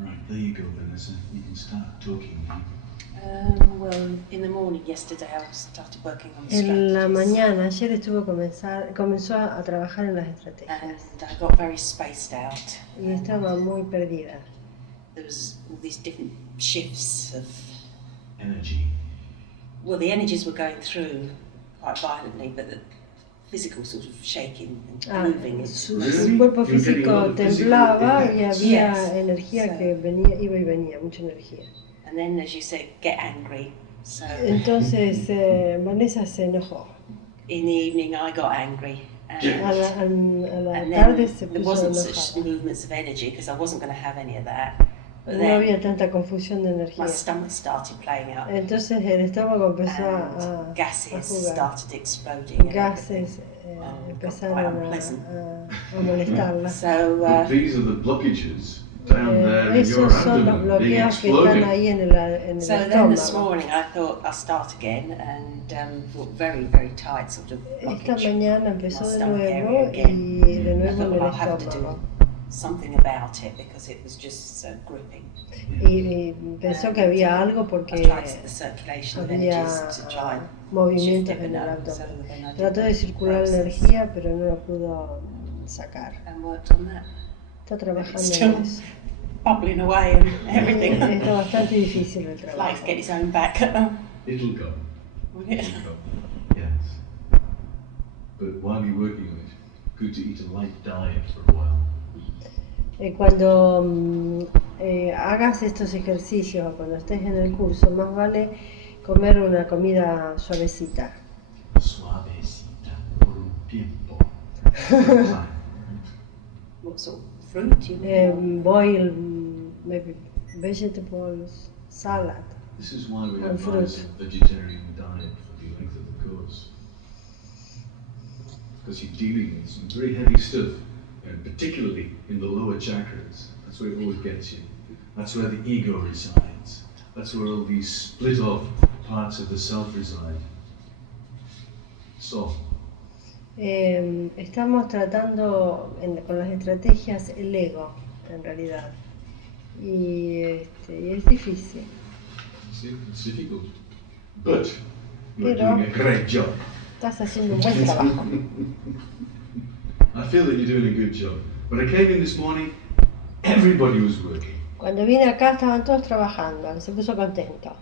Right, there you go, Vanessa. You can start talking now. Well, in the morning yesterday I started working on En la strategies. mañana, ayer comenzó a trabajar en las estrategias. And I got very spaced out. Y estaba muy perdida. There was all these different shifts of Energy. well, the energies were going through quite violently, but the physical sort of shaking and moving. Su cuerpo físico temblaba y había Yes. energía que venía, iba y venía, mucha energía. And then, as you said, get angry. So Entonces Vanessa se enojó. in the evening I got angry. A la And tarde then se there puso wasn't such enojada. movements of energy because I wasn't going to have any of that. But No then había tanta confusión de my energía. stomach started playing up. Entonces el estómago empezó And a gases jugar. started exploding. Gases empezaron a molestarla. So But these are the blockages down there in your Esos son los abdomen being bloqueos que están exploded. ahí en el so then this estómago. morning I thought I'll start again and thought very, very tight sort of Esta blockage. mañana empezó de stomach area nuevo again. y de I nuevo thought, en well, el I'll have to estómago. do something about it because it was just so gripping. Y pensó que había algo porque I tried the circulation of había energies to try and movimientos shift it, en el but no. So abdomen. then I did Trató de the circular la process energía, pero no la pudo sacar. and worked on that. Está trabajando Still en eso. bubbling away and everything. Está bastante difícil el Likes to trabajo. get his own back. It'll go. Yeah. It'll go. Yes. But while you're working on it, good to eat a light diet for a while. Cuando hagas estos ejercicios o cuando estés en el curso, más vale comer una comida suavecita. Suavecita por un tiempo. Time. What sort of fruit you mean? Boil, maybe vegetables, salad. This is why we And advise fruit. a vegetarian diet for the length of the course. Because you're dealing with some very heavy stuff, and particularly in the lower chakras. That's where it always gets you. That's where the ego resides. That's where all these split off parts of the self reside. So, Estamos tratando con las estrategias el ego, en realidad. Y es difícil. see, it's difficult. But you're Pero- doing a great job. Estás haciendo un buen trabajo. I feel that you're doing a good job. When I came in this morning, everybody was working. Cuando vine acá estaban todos trabajando, se puso contento.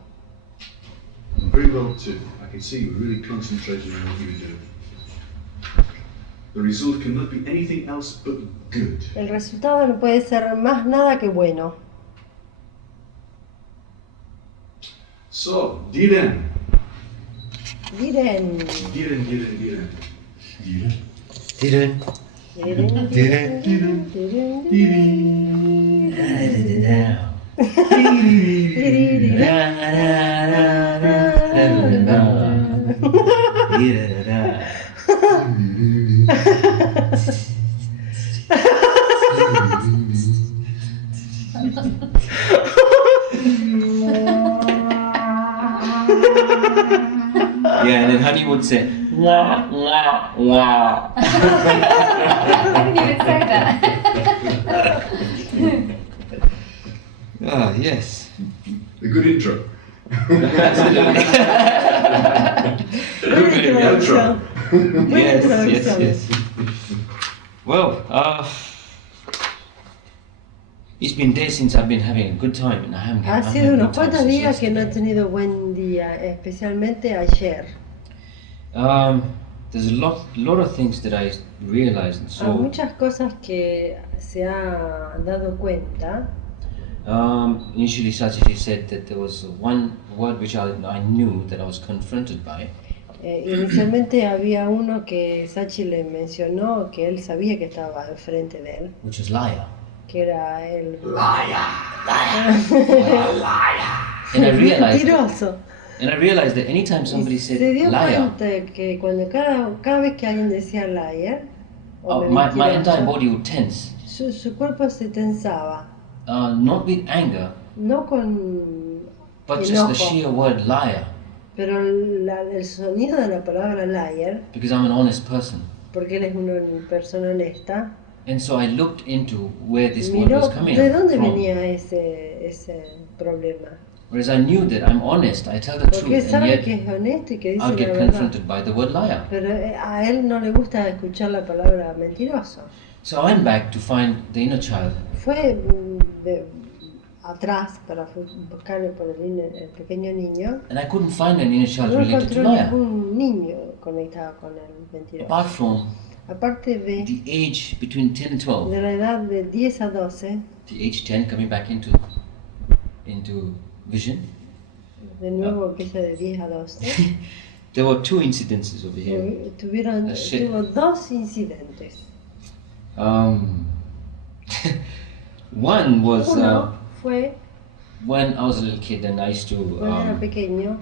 And very well too. I can see you were really concentrated on what you were doing. The result cannot be anything else but good. El resultado no puede ser más nada que bueno. So, Diren. Diren. Diren. Didn't. Diren. Didn't. Diren. Yeah, and then Honey would say, wah, wah, wah. You would say that. Ah, yes. A good intro. Absolutely. Good intro. Yes. Well, it's been days since I've been having a good time, and I haven't. Ha I've sido had unos good time cuantos since días que no he yesterday. tenido buen día, especialmente ayer. There's a lot of things that I realized and Hay saw. muchas cosas que se ha dado cuenta. Initially, Satchidanand said that there was one word which I knew that I was confronted by. Inicialmente había uno que Sachi le mencionó que él sabía que estaba enfrente de él, Which is liar. que era el And I realized, mentiroso. that anytime somebody Y se said dio liar, cuenta que cuando cada vez que alguien decía liar, o my mentiroso, entire body would tense. su cuerpo se tensaba, Not with anger, no con but just the enojo, sheer word liar. pero el sonido de la palabra liar, Because I'm an honest person. porque él es una persona honesta, And so I looked into where this word Miró was coming de dónde from. venía ese problema. Whereas I knew that I'm honest, I tell the Porque truth, él and sabe que yet es honesto y que dice I'll la get verdad. confronted by the word liar. Pero a él no le gusta escuchar la palabra mentiroso. So I went back to find the inner child. Fue atrás para buscar por el pequeño niño. And I couldn't find an inner child No related to encontró liar. ningún niño conectado con el mentiroso. Apart from Aparte de the age between 10 and 12, la edad de 10 a 12, the age 10 coming back into vision, de nuevo empieza de 10 a 12, there were two incidences over here. tuvo dos incidentes. One was Uno fue when I was a little kid and I used to, cuando era pequeño,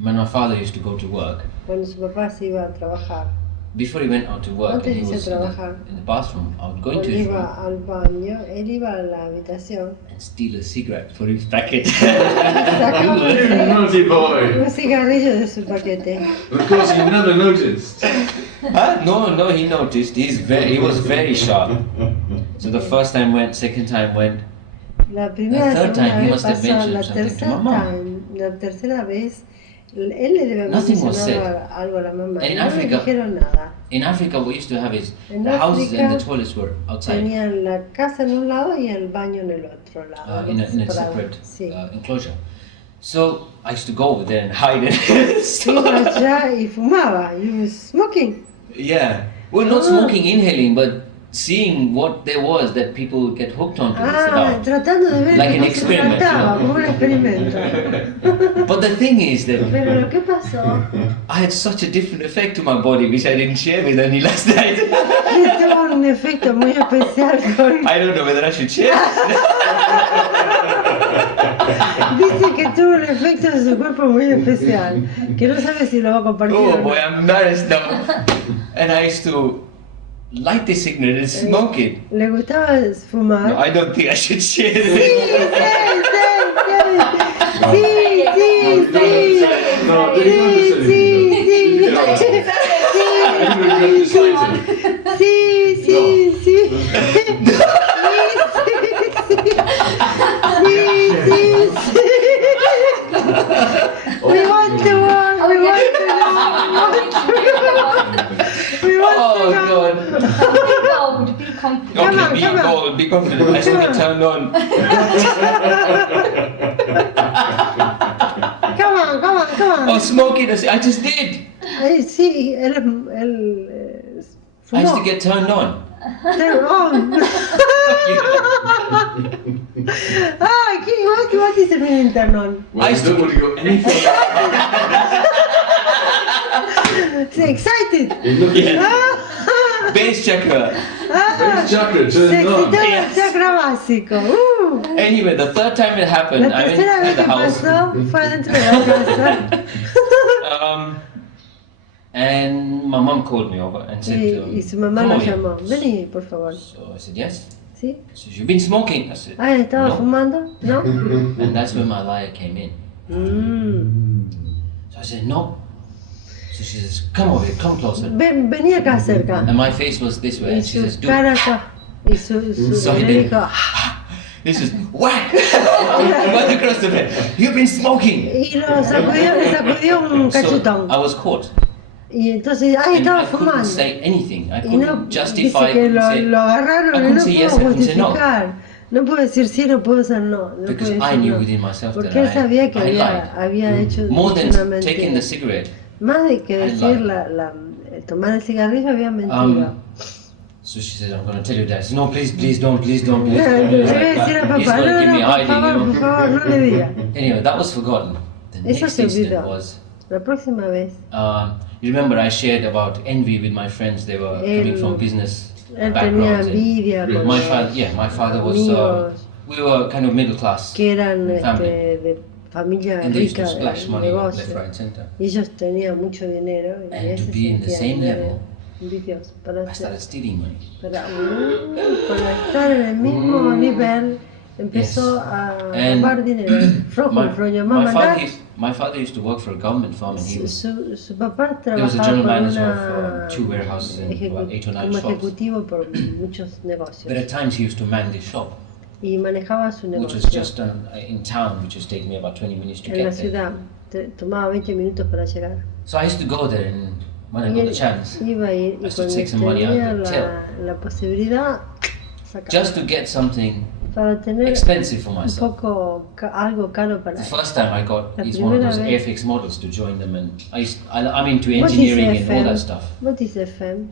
when my father used to go to work, cuando su papá se iba a trabajar. before he went out to work Antes and he de irse was a trabajar, in the bathroom, I would go into Cuando his iba room al baño, él iba a la habitación, and steal a cigarette for his packet. sacaba You naughty boy! un cigarrillo de su paquete. Of course, you never noticed. No, he noticed. He was very sharp. So the first time went, second time went. La primera, The third time, he segunda vez must have pasó, mentioned la something to tercera my mom. la tercera vez, él le debe haber Nothing was mencionado algo a la mamá. And in No le Africa- dijeron nada. In Africa, what we used to have is En the houses and the África toilets were outside Tenían la casa en un lado y el baño en el otro lado. in a separados. separate Sí. enclosure. So I used to go over there and hide it. Iba allá y fumaba. You was smoking. Yeah. Well, not Ah. smoking, inhaling, but seeing what there was that people would get hooked onto. They said, Ah, "Oh." tratando de ver Like an cómo se experiment, trataba, you know. como un experimento. But the thing is that Pero lo que pasó I had such a different effect to my body, which I didn't share with any last night. que tuvo un efecto muy especial con... I don't know whether I should share. Dice que tuvo un efecto en su cuerpo muy especial, que no sabe si lo va a compartir Oh o no. boy, I'm embarrassed now. And I used to light the cigarette and smoke it. Le gustaba fumar. No, I don't think I should share Sí, this. sí. No, you don't have to say anything. We want to walk, we want to walk. We want Oh to walk. god. Be bold, be confident. Come Okay, on, be come on. bold, be confident. I still get turned on. Come on, come on, come Oh, on. smoking, I just did. Ay, sí, él I used to fumó. get turned on. Turn on. Ah, what is the meaning turn on? Well, I don't want to go any further. Excited. You're looking at Ah, Base chakra. ah, chakra, se turn excitó on. el Yes. chakra básico. Anyway, the third time it happened, La I went tercera to vez the que house. pasó fue adentro de la casa. And my mom called me over and said, Y su mamá "Come lo over here." llamó. Vení, por favor. So I said, yes. ¿Sí? She said, you've been smoking. I said, Ah, ¿estaba no. fumando? ¿No? And that's when my liar came in. So I said, no. So she says, come over here, come closer. Vení acá cerca. And my face was this way. Y And she su says, do cara it. acá. Y So I le did. dijo, This is whack. Right across the bed. You've been smoking. y le sacudió un So cachetón. I was caught. Y entonces, ay, And estaba I couldn't fumando. say anything. I Y no, couldn't dice justify. que Couldn't say, lo agarraron I y couldn't no say yes, pudo I couldn't say no. justificar. No puedo decir sí, no puedo decir no. No because puedo I decir knew no. within myself Porque that él sabía que I lied. había hecho More una than mentira. taking the cigarette. Más de que I decir lied. el tomar el cigarrillo había mentido. So she said, I'm going to tell you that. I said, no, please don't, please don't, please Le don't. voy It's a like, decir a he's papá, going to give me no, por hiding, you favor, know. no le diga. Anyway, that was forgotten. The Eso next se incident olvidó. was, La próxima vez, you remember I shared about envy with my friends. They were coming from business él tenía backgrounds. and envidia con my los father, my father was, amigos we were kind of middle class. que eran family. de familia And they used to rica splash de money left, negocio. right, and center. Y ellos tenían mucho dinero y And él to se be in the sentía same level, envidioso I para started stealing money. estar en el mismo nivel empezó Yes. a And robar dinero. Flojo, My flojo, father mamá, used, My father used to work for a government firm, and he was Su papá was a trabajaba general por manager una of 2 warehouses and about 8 or 9 como shops. ejecutivo por muchos But at negocios times he used to man this shop, y manejaba su which was negocio just in town, which was taking me about 20 minutes to en la get there. ciudad. Tomaba 20 minutos para llegar. So I used to go there, and when I Y got the él chance, iba a ir I y used to cuando take some money out tenía of the till, la posibilidad sacaba just to get something para tener expensive for un myself. poco algo caro para The él. first time I got La is one of primera those vez. Airfix models to join them, and I'm into What is engineering and all FM? that stuff. What is FM?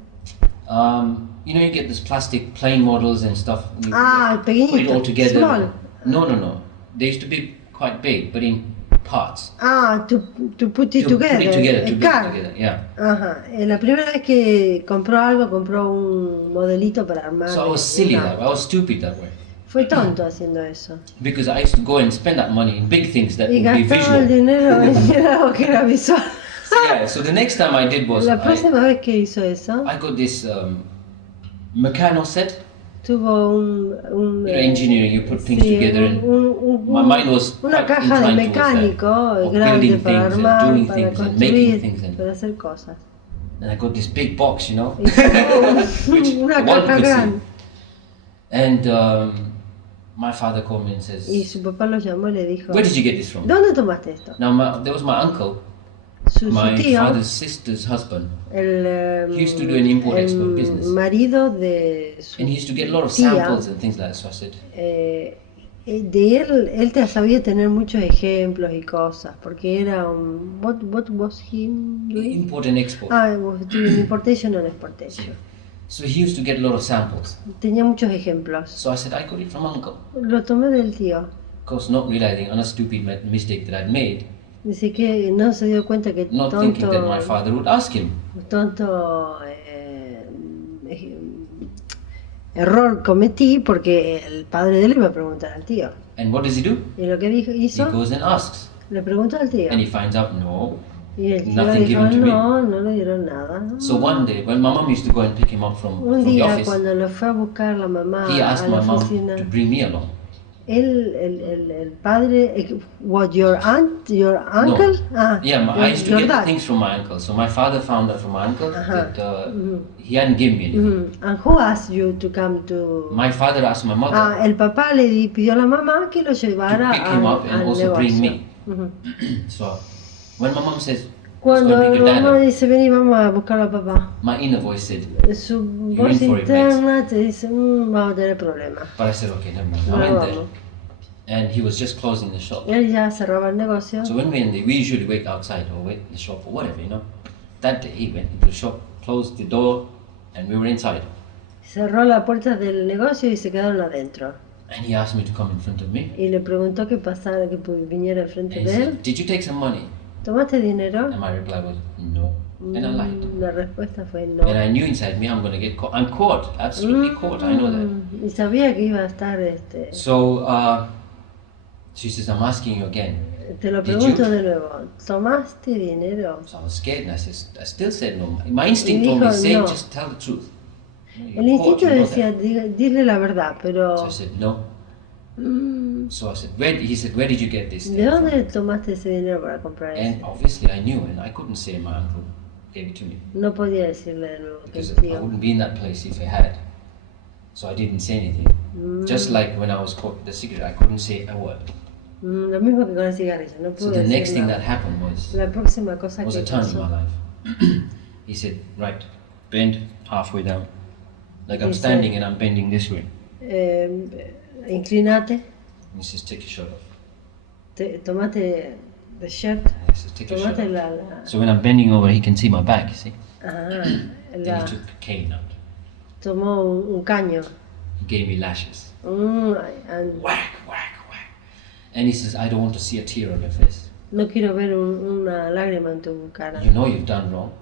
You know, you get this plastic plane models and stuff. And you Ah, put it all pequeñito, together. small. No. They used to be quite big, but in parts. Ah, to put it To together. put it together, to a build car. it together, yeah. Ajá. La primera vez que compró algo, compró un modelito para armar. So I was silly that way. I was stupid that way. Fue tonto haciendo eso. Because I used to go and spend that money in big things that Y would be gastaba el visual. dinero en algo que era visual. Yeah, so the next time I did was La próxima vez que hizo eso, I got this Meccano set. tuvo un Engineering, you put things sí, together, and my mind was una quite caja de inclined towards that, mecánico of grande building para things and armar, doing para things and making construir, things, and para hacer cosas. I got this big box, you know, Y tuvo which una one caja could see. grande. And my father called me and says, Y su papá lo llamó y le dijo, "Where did you get this from?" ¿dónde tomaste esto? Now there was my uncle, Su my tío, father's sister's husband, el, he used to do an import-export el business. marido de su and he used to get a lot of tía, samples and things like that. So I said, de él te sabía tener muchos ejemplos y cosas, porque era un, what was he doing? import and export. Ah, was doing importation and exportation. So he used to get a lot of samples. Tenía muchos ejemplos. So I said, I got it from uncle. Lo tomé del tío. Of course, not realizing on a stupid mistake that I'd made, Dice que no se dio cuenta que not thinking that my father would ask him. tonto error cometí porque el padre de él iba a preguntar al tío. And what does he do? Y lo que He hizo, goes and asks. le preguntó al tío. And he finds out, no. Y el tío nothing dijo, given to me. no le dieron nada. So one day, when my mom used to go and pick him up from Un the día office, cuando lo fue a buscar la mamá he a asked la my mom oficina, to bring me along. el padre, what, your uncle? No. Ah, Yeah, I used to your get dad. things from my uncle. So my father found out from my uncle Uh-huh. that he hadn't given me anything. And who asked you to come to... My father asked my mother Ah, el papá le pidió a la mamá que lo llevara to pick him up and al also bring negocio. me. Ujú. So when my mom says, let's Cuando go and pick la your mamá dad up, dice, vení, vamos a buscar a papá, my inner voice said, su You're voz in for it, interna te dice, vamos a tener problemas. but I said, okay, never mind. I No went there vamos. and he was just closing the shop. Él ya cerraba el negocio. So when we're in there, we usually wait outside or wait in the shop or whatever, you know. That day he went into the shop, closed the door, and we were inside. Cerró las puertas del negocio y se quedaron adentro. And he asked me to come in front of me. Y le preguntó que pasara, que viniera enfrente And he de él. said, did you take some money? ¿Tomaste dinero? And my reply was, no. And I lied. La respuesta fue no. And I knew inside me I'm going to get caught. I'm caught, absolutely caught, I know that. Y sabía que iba a estar, So she says, I'm asking you again. te lo Did pregunto you? de nuevo, ¿tomaste dinero? So I was scared and I still said no. My instinct told me, dijo, say, no. just tell the truth. El You're caught, instinto you know decía, that. dile la verdad, So pero I said, no. mm, So I said, he said, where did you get this? ¿de thing from?" dónde tomaste ese dinero para comprar And eso? obviously I knew, and I couldn't say my uncle gave it to me. No podía decirle de nuevo que Because el I tío. wouldn't be in that place if I had. So I didn't say anything. Just like when I was caught with the cigarette, I couldn't say a word. Lo mismo que con el cigarrillo, no So pude the decir next thing nada. that happened was La próxima cosa a que turn in pasó, my life. He said, right, bend halfway down. Like I'm He standing said- and I'm bending this way. Inclinate, And he says, take your shirt off. tomate the shirt, And he says, take your shirt tomate off. So when I'm bending over, he can see my back, you see. Then Then he took a cane out. tomó un caño. He gave me lashes. And Whack, whack, whack. And he says, I don't want to see a tear on your face. no quiero ver una lágrima en tu cara. You know you've done wrong.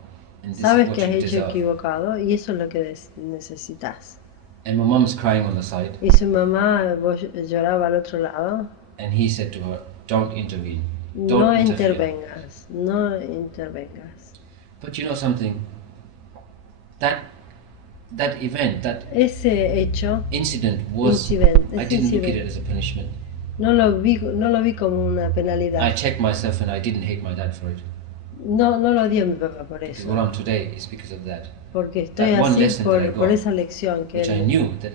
And this Sabes is what que has you hecho deserve. equivocado y eso es lo que necesitas. And my mom's crying on the side. Y su mamá lloraba al otro lado. And he said to her, don't intervene. No Don't interfere. intervengas, no intervengas. But you know something? That event, that Ese hecho, incident was, incident, I ese didn't look at incidente, it as a punishment. no lo vi como una I penalidad. checked myself and I didn't hate my dad for it. No lo odié a mi papá por Because eso. what I'm today is because of that. Porque estoy That one así lesson that I por got, esa lección que Which I él- knew that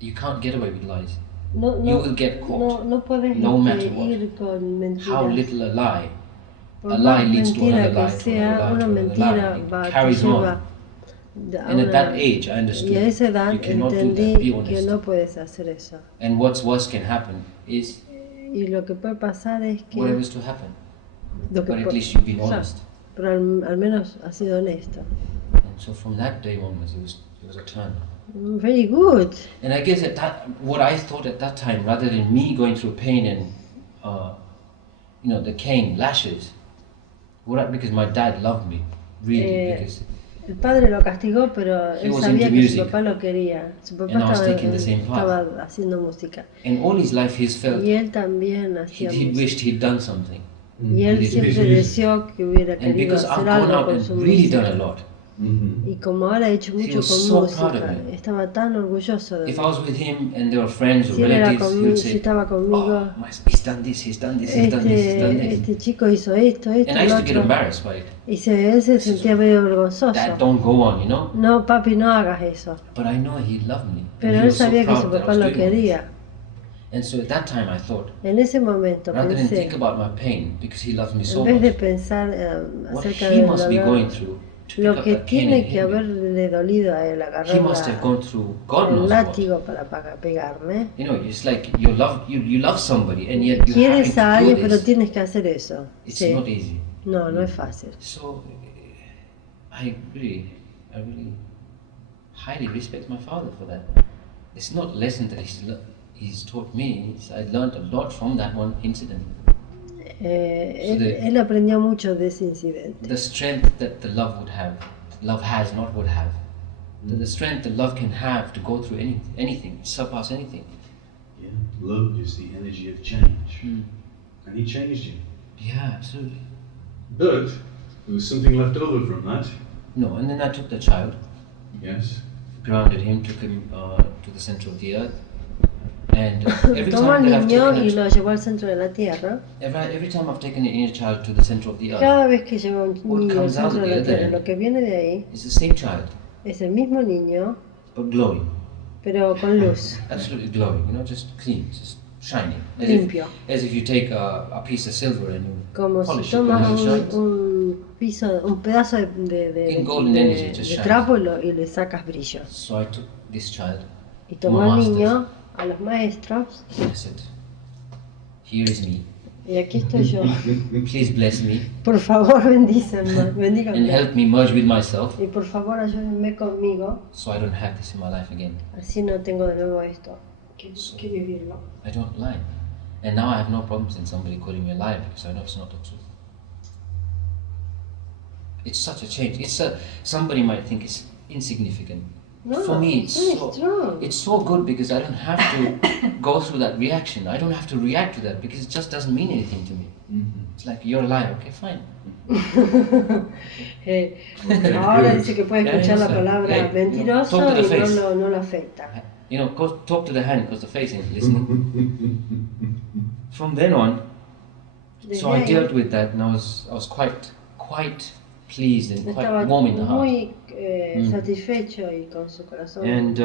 you can't get away with lies. no, You will get caught. no podés no matter what. ir con mentiras. How little a lie. Por A más lie leads to mentira another que lie, to sea, another lie, una to another mentira lie. It va, te carries lleva on. a And at una- that age, I understood y a esa edad you cannot do that. entendí Be que honest. no puedes hacer eso. And what's worse can happen is Y lo que puede pasar es que whatever's to happen. lo que But at po- least you've been o sea, honest. pero al menos ha sido honesto. And so from that day onwards, it was a turn. Very good. And I guess at that, what I thought at that time, rather than me going through pain and, the cane, lashes, because my dad loved me, really, because El padre lo castigó, pero He él was sabía into que su music. papá lo quería. Su papá And I was estaba, taking the same path. estaba haciendo música. and all his life he's felt Y él también hacía he música. wished he'd done something. Y él With his siempre music. deseó que hubiera And querido because I've hacer gone algo out con and su really done a música. lot, Y como ahora ha hecho He mucho was con so proud música, of me. estaba tan orgulloso de if mí. I was with him and there were friends or Si él era relatives, he conmigo, would si say, estaba conmigo, "Oh, he's done this, he's done this, he's done this, he's done this." este chico hizo esto, And I lo used to get otro. embarrassed by it. Y él se sentía medio vergonzoso. Dad, don't go on, No, papi, no hagas eso. But I know he loved me. And Pero he él was so sabía que proud su that I papá was lo doing all this. quería. And so at that time I thought, En ese momento rather than think pensé, about my pain, because he loved me so en vez de much, pensar what acerca he del must be going dolor, through to pick lo up que that cane tiene and que hit me. haberle dolido a él He agarrar must have gone through God el knows what. látigo para pegarme. It's like you love somebody and yet you're having Quieres a to do alguien, pero this. tienes que hacer eso. It's Sí. not easy. No es fácil. So I really highly respect my father for that. It's not a lesson that he's taught me. I learned a lot from that one incident. Él aprendió mucho de ese incidente. The strength that the love has, not would have. The strength that love can have to go through anything, surpass anything. Yeah, love is the energy of change. And he changed you. Yeah, absolutely. But there was something left over from that. No, and then I took the child, Yes. grounded him, took him to the center of the earth, and every Tomó al time that I've niño taken y lo llevó al centro de la tierra. every time I've taken an inner child to the center of the earth, Cada vez que lleva un What niño al comes out centro of de la the tierra, other lo que viene de ahí it's the same child, es el mismo niño, but glowing, pero con luz, absolutely glowing. Just clean, just shining, limpio. as if you take a piece of silver and you Como si polish it, tomas and it shines. un pedazo In golden energy, it just de shines. trapo y le sacas brillo. So I took this child, Y tomó My al masters. niño, a los maestros, and I said, "Here is me. y aquí estoy yo. Please bless me Por favor, bendícenme, and bendíganme. help me merge with myself, Y por favor, ayúdenme conmigo, so I don't have this in my life again. así no tengo de nuevo esto. Que vivirlo. I don't lie, and now I have no problems in somebody calling me a liar because I know it's not the truth. It's such a change. Somebody might think it's insignificant. No, For me, it's very strong. it's so good because I don't have to go through that reaction. I don't have to react to that because it just doesn't mean anything to me. It's like, you're a liar, okay, fine. Ahora dice que puede Yeah, escuchar la yes, palabra hey, mentiroso talk to the y face. no lo afecta. Go talk to the hand because the face ain't listening. From then on, so I Desde ahí, dealt with that, and I was quite pleased and quite estaba warm in the heart. muy satisfecho y con su corazón. And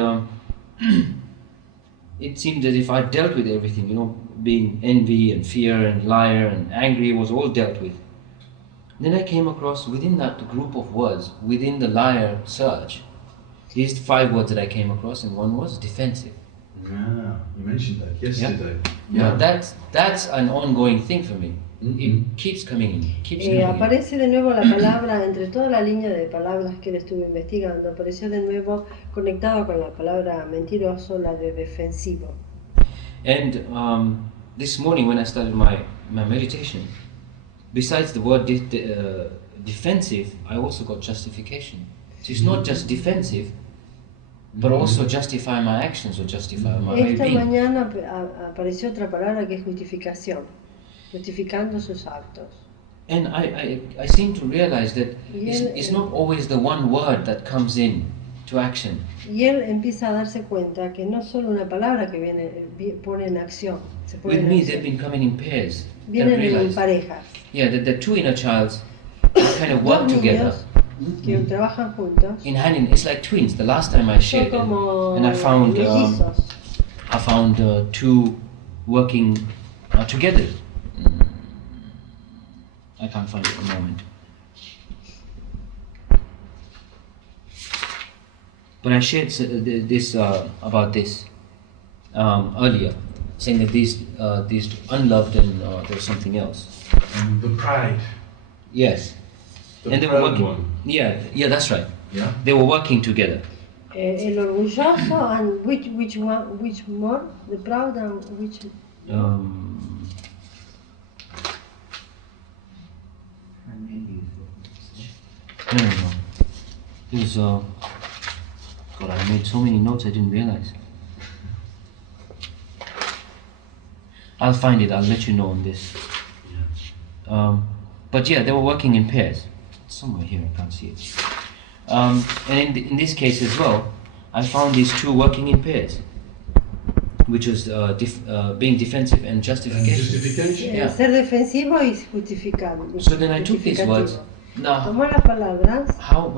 it seemed as if I dealt with everything, being envy and fear and liar and angry was all dealt with. Then I came across within that group of words, within the liar search, these 5 words that I came across, and one was defensive. Yeah, you mentioned that yesterday. Now that's an ongoing thing for me. It keeps coming in, keeps coming in. Aparece de nuevo la palabra, entre toda la línea de palabras que él estuvo investigando, apareció de nuevo conectado con la palabra mentiroso, la de defensivo. And this morning when I started my meditation, besides the word defensive, I also got justification. So it's not just defensive, but also justify my actions or justify my way of Esta being. mañana apareció otra palabra que es justificación, justificando sus actos. And I seem to realize that Y él, it's not always the one word that comes in to action. Y él empieza a darse cuenta que no es solo una palabra que pone en acción, se pone With en me, acción. they've been coming in pairs. I Vienen en realized, parejas. yeah, that the two inner childs kind of Dos work together. niños que trabajan juntos In hand in, it's like twins. The last time I son shared it, como and I found mellizos. two working together. I can't find it at the moment. But I shared this about this earlier, saying that these unloved and there was something else. And the pride. Yes, The and they were proud working. one. Yeah, that's right. Yeah? They were working together. El orgulloso and which more? The proud and which? No. There's God, I made so many notes I didn't realize. I'll find it. I'll let you know on this. But yeah, they were working in pairs. It's somewhere here, I can't see it. And in this case as well, I found these two working in pairs, which was being defensive and justification. Justification? Yeah. Ser defensivo y justificando. So then I took these words. Now, Tomó las palabras, how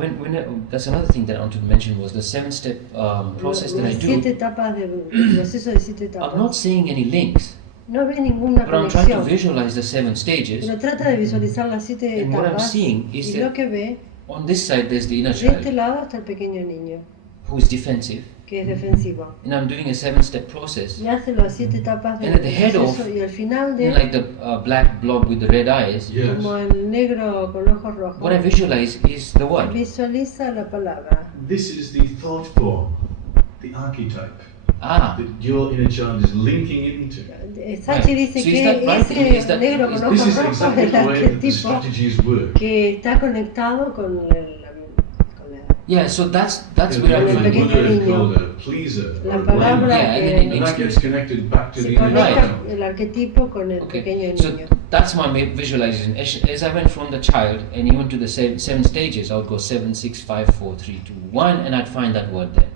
that's another thing that I wanted to mention was the 7-step process that I las do. 7 etapas del proceso de 7 I'm not etapas. seeing any links, No ve ninguna but I'm trying to conexión, visualize the 7 stages. pero trata de visualizar las 7 And what I'm etapas seeing is y that lo que ve, on this side there's the inner de este child lado está el pequeño niño, who is defensive, que es defensivo. and I'm doing a 7-step process. Y hace las 7 etapas del And at the head of- proceso y al final And de like the black blob with the red eyes, Yes. como el negro con ojos rojos, what I visualize is the word. visualiza la palabra. This is the thought form, the archetype Ah, that your inner child is linking into. Sachi dice So is that que right? Is ese that- negro is- con This ojos is rojos exactly es el the way that the arquetipo strategies work. que está conectado con yeah, so that's There's where I el find pequeño a word niño. called a pleaser La or a palabra blinder. Yeah, and then que And that gets connected back to se the inner conecta child. el arquetipo con el Okay, pequeño so niño. that's my visualization. As I went from the child and even to the 7 stages, I would go 7, 6, 5, 4, 3, 2, 1, and I'd find that word there.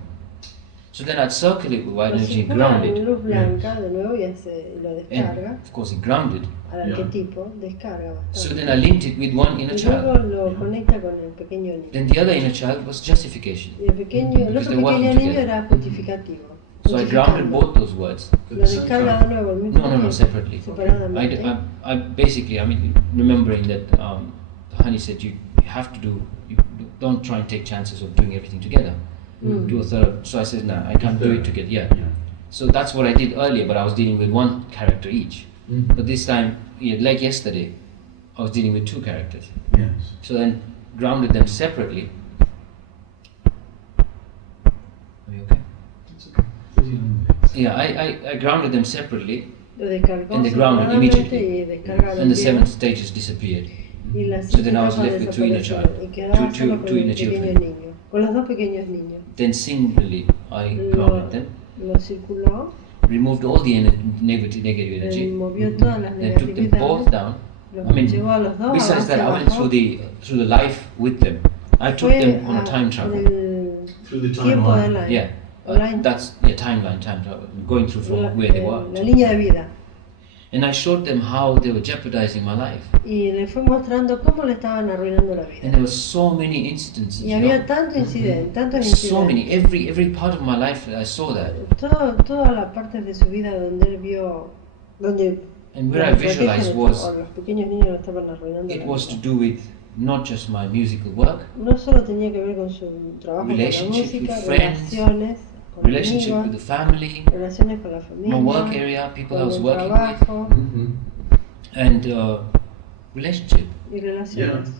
So then I'd circle it with white Lo energy and circula ground en it. luz blanca de nuevo y lo descarga And of course, it grounded. al Yeah. arquetipo, descarga So bastante. then I linked it with one inner Y luego child. lo conecta con el pequeño niño. Then the other inner child was justification. Y el Because otro they're working pequeño niño together. era justificativo. So I grounded justificando. both those words. Lo descarga de nuevo al mismo No, tiempo, separately. separadamente. I basically, remembering that Honey said you have to do, you don't try and take chances of doing everything together. Do a third. So I said, no, I can't do it together. Yeah. So that's what I did earlier, but I was dealing with one character each. Mhm. But this time, like yesterday, I was dealing with 2 characters. Yes. So then grounded them separately. Are you okay? It's okay. 39 minutes. Yeah, I grounded them separately, Lo descargó and they grounded separadamente immediately. y descarga and the los 7 bienes. stages disappeared. Y las So then I was 7 left with 2 inner child. desaparecieron y quedaba Two solo con el inner pequeño children. niño, con los 2 pequeños niños. Then singly, I Lo, grounded them, lo circuló, removed all the negative energy, movió todas las then took them both negatividades, down. los I mean, llevó a los dos besides that, I went abajo. through the life with them. I took Fue them on a a- time en travel. el Through the tiempo del timeline. año. Yeah, Line. that's time travel, going through La, from where they were. la línea de vida. And I showed them how they were jeopardizing my life. Y le fue mostrando cómo le estaban arruinando la And vida. there were so many instances. Y you había know? tantos incidentes, tantos So incidentes. many, every part of my life I saw that. Todas las partes de su vida donde él vio, donde And where I las parejas visualized was, o los pequeños niños lo estaban arruinando it la was to vida. do with not just my musical work, No solo tenía que ver con su trabajo con la Relationship música, with friends, relaciones con relationship with the amigos, family, relaciones con la my work familia, area, people I con was el working with, trabajo Mhm. and relationship. y relaciones.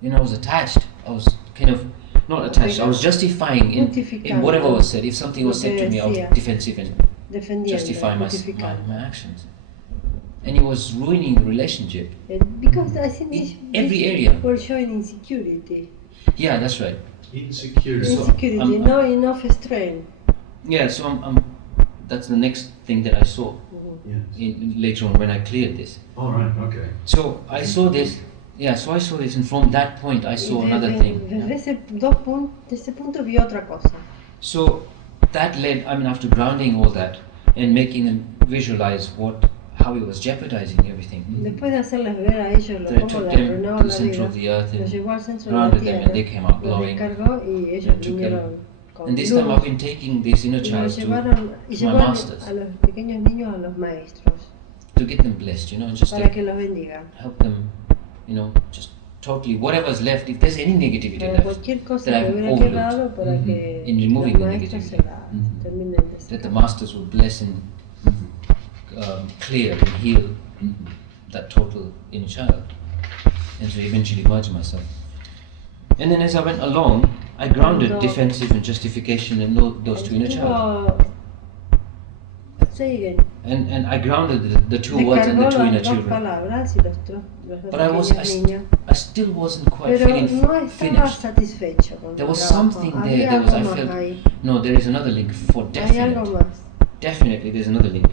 You know, I was attached. I was kind of not attached. I was justifying in whatever was said. If something was said to me, I was defensive and Defendiendo, justify my justificando. actions. And it was ruining the relationship. Because I think In this, every this area. were showing insecurity. Yeah, that's right. Insecurity. So, Insecurity, I'm- no enough strain. Yeah, so that's the next thing that I saw Yes. later on when I cleared this. All right. Okay. So I saw this, Yeah, so I saw this, and from that point I saw Y another desde, thing. desde ese punto vi otra cosa. So that led, I mean, after grounding all that and making them visualize how it was jeopardizing everything. Después de hacerles ver a ellos lo Then I cómo took le them arruinaba to the la center vida, of the earth los and llevó al centro de la grounded them, and tierra, they came out los glowing. descargó y ellos And took vinieron con And this luz. time I've been taking these inner Y los childs llevaron, y to my llevaron masters a los pequeños niños a los maestros to get them blessed, and just para to que los bendigan. help them, just totally whatever's left. If there's any negativity Para left, cualquier cosa that que I've hubiera overlooked, quedado para que in los removing the maestros se negativity, la terminen de that the sacar. masters will bless and clear and heal that total inner child, and to eventually merge myself. And then as I went along, I grounded Cuando- defensive and justification and those two inner child. Say again. And I grounded the two words and the Descargó two inner las dos children. palabras y los dos But I pequeños niños. still wasn't quite Pero feeling no estaba finished. satisfecho con There el was trabajo. something there. Había There was, algo I más felt, ahí. no, there is another link for Hay definite. algo más. Definitely, there's another link.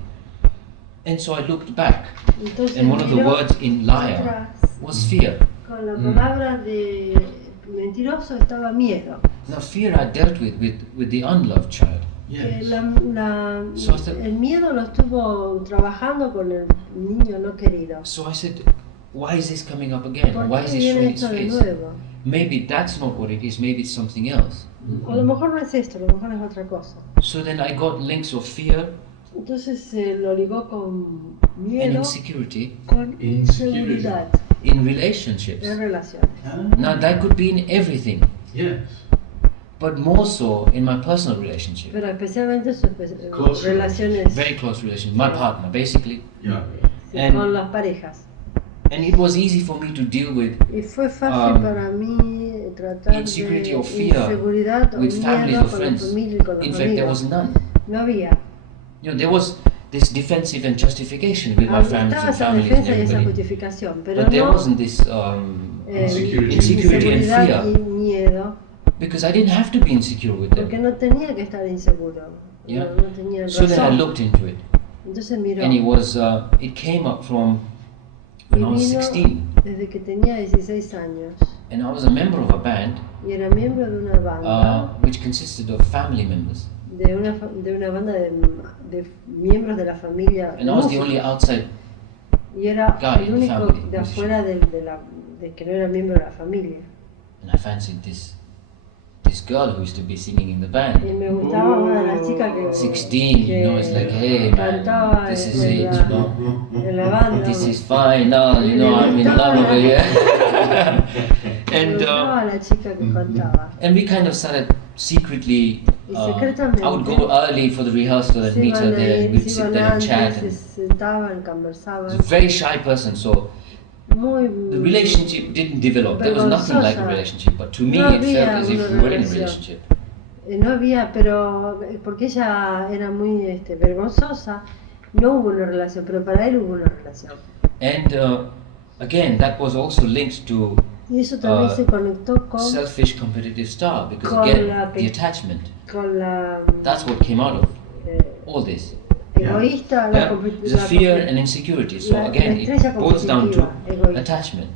And so I looked back, Entonces and one of the miró words in liar atrás. was fear. Con la palabra de mentiroso estaba miedo. Now, fear I dealt with the unloved child. Que Yes. So I said- el miedo lo estuvo trabajando con el niño no querido. So I said, why is this coming up again? ¿Por Why qué is this viene showing its esto de face? nuevo? Maybe that's not what it is, maybe it's something else. A lo mejor no es esto, a lo mejor es otra cosa. So then I got links of fear Entonces se lo ligó con and miedo, insecurity con Insecurity. inseguridad in relationships. en relaciones. Now that could be in everything, Yes. but more so in my personal relationship. Pero especialmente sus Close relaciones Very close relationship, my partner basically. Yeah. And- con las parejas. And it was easy for me to deal with Y fue fácil para mí tratar insecurity de or fear inseguridad o with families miedo or con la friends. familia y con los In fact, there was amigos. none. No había. There was this defensive and justification with my families Estaba and esa families and defensa y esa everybody. justificación, pero But there no wasn't this Insecurity. insecurity and inseguridad fear, y miedo, because I didn't have to be insecure with porque them. no tenía que estar inseguro, Yeah. no tenía So then I razón. looked into it, Entonces miró, and it came up from when I was vino 16, desde que tenía 16 años and I was a member of a band y era miembro de una banda, which consisted of family members, de una banda de miembros de la familia, and I was the músicos. only outside. Y era guy el in the único family, de afuera de que no era miembro de la familia. And I fancied this girl who used to be singing in the Y band. me gustaba una de las chicas que 16, it's like, hey cantaba man, this is en it, la, en la banda. This is fine now, I'm in love over here. Me and gustaba la chica que cantaba. and we kind of started secretly. Y I secretamente would go early for the rehearsal and se meet her iban a there. ir, We'd se sit iban there and antes, chat. se And sentaban, I conversaban. was a very shy person, so Muy the relationship didn't develop. There was nothing like a relationship, but to me No it felt había as if una we were in a relación. relationship. No había, pero porque ella era muy vergonzosa, no hubo una relación, pero para él hubo una relación. And again, that was also linked to Y eso también se conectó con selfish competitive star, because Con again, la the attachment, la that's what came out of eh, all this. egoísta, Yeah, the fear and insecurity. So la again, it estrella boils down to competitiva, egoísta. attachment.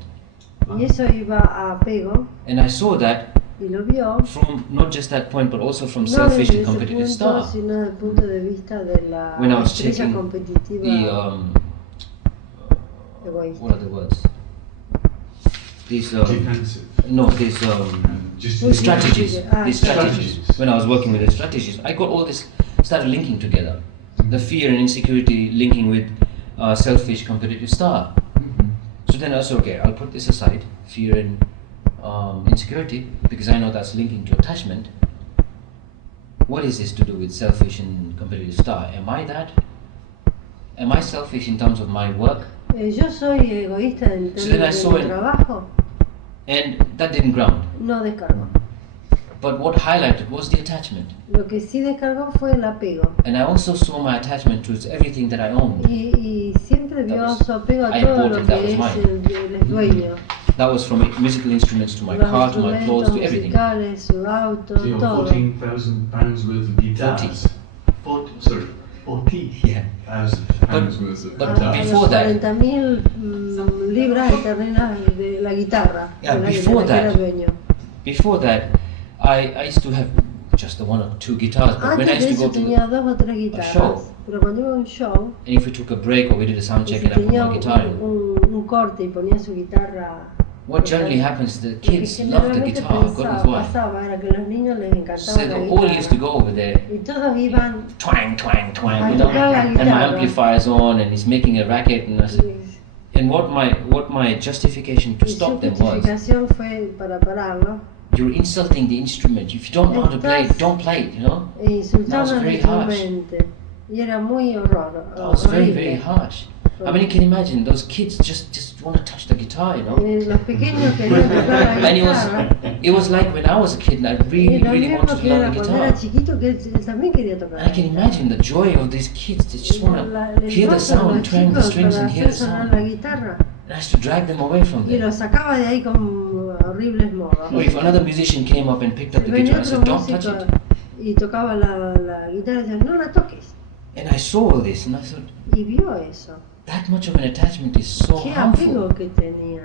Y eso iba a apego, And I saw that y lo vio, from not just that point, but also from no selfish desde and ese competitive punto, star. sino desde el punto de vista de la When I was estrella checking competitiva The egoísta. what are the words? These Defensive. no, these Just strategies. Ah, These strategies. strategies. When I was working with the strategies, I got all this started linking together. The fear and insecurity linking with selfish competitive star. So then I said, okay, I'll put this aside, fear and insecurity, because I know that's linking to attachment. What is this to do with selfish and competitive star? Am I that? Am I selfish in terms of my work? Yo soy egoísta en So then I términos saw de mi it. trabajo, And that didn't ground. no descargó. But what highlighted was the attachment. Lo que sí descargó fue el apego. And I also saw my attachment towards everything that I owned. Y siempre vio was- su apego a I todo bought lo it, that que was es mine. el dueño. That was from musical instruments to my Los car, to my clothes, instrumentos to everything. musicales, su auto, So todo. £14,000 worth of guitars. 40, sorry, Yeah. 40,000 pounds worth of but guitars. before that- 40.000 libras esterlinas de la guitarra, Yeah, de la before que era that- dueño. Before that, I used to have just the one or two guitars, but when I Antes de used to eso go to tenía 2 o 3 show. guitarras, pero cuando iba a un show, and if we took a break or we did a sound y check si and I put tenía my guitar in, un corte y ponía su guitarra, what generally happens is the lo que kids love the generalmente guitar, God knows why. pasaba era que a los niños les So encantaba la they all used to guitarra. go over there, Y todos iban twang, twang, twang, a you know, tocar la and my guitarra. amplifier's on and he's making a racket, and I said, and what my justification to Y su stop them was, justificación fue para pararlo you're insulting the instrument. If you don't know how to play it, don't play it, you know? e insultaban That was al very harsh. instrumento. Y era muy horror, That was very, very horrible. harsh. I mean, you can imagine those kids just want to touch the guitar, you know? Los pequeños querían tocar la And guitarra. it was like when I was a kid and I really, Y lo really mismo wanted to que learn era the cuando era guitar. chiquito, que él también quería tocar. And I can imagine the joy of these kids. They just want to hear the sound, twang the strings and hear the sonar sound. la guitarra. And I used to drag them away from Y there. los sacaba de ahí con horribles modos. Or if another musician came up and picked up the Venía guitar, I otro said, don't touch músico it. y tocaba la guitarra y decía, no la toques. And I saw all this and I thought, Y vio eso. that much of an attachment is so Qué apego harmful. que tenía.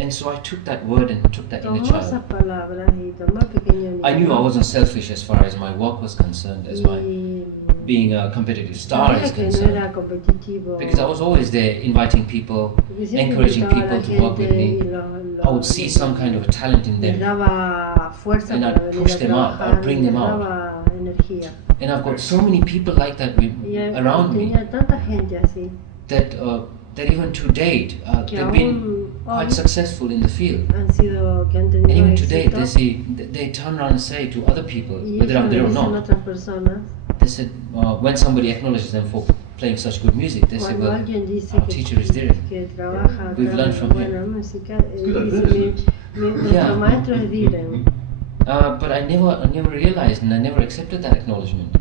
And so I took that word and took that in Tomó the esas child. palabras y tomó el pequeño I knew I niño. wasn't selfish as far as my work was concerned, as my Y being a competitive star sabía is que no concerned. era competitivo. Because I was always there inviting people, Porque siempre encouraging invitaba a la people to work with gente me. y I would see some kind of a talent in les them. daba fuerza And para I'd venir push a them out, trabajar, I'd bring les them out. daba energía. And I've got so many people like that Y around me tenía tanta gente así that even to date, que they've been aún quite hoy successful in the field. que han And tenido even to date, éxito. they turn around and say to other people, Y whether I'm ellos le there or dicen a not, otras personas, they said, when somebody acknowledges them for playing such good music, they say, cuando well, alguien dice our teacher is there. que trabaja We've tan learned from buena música, good dice, advertisement. nuestro Yeah. maestro es Dylan. But I never realized and I never accepted that acknowledgement.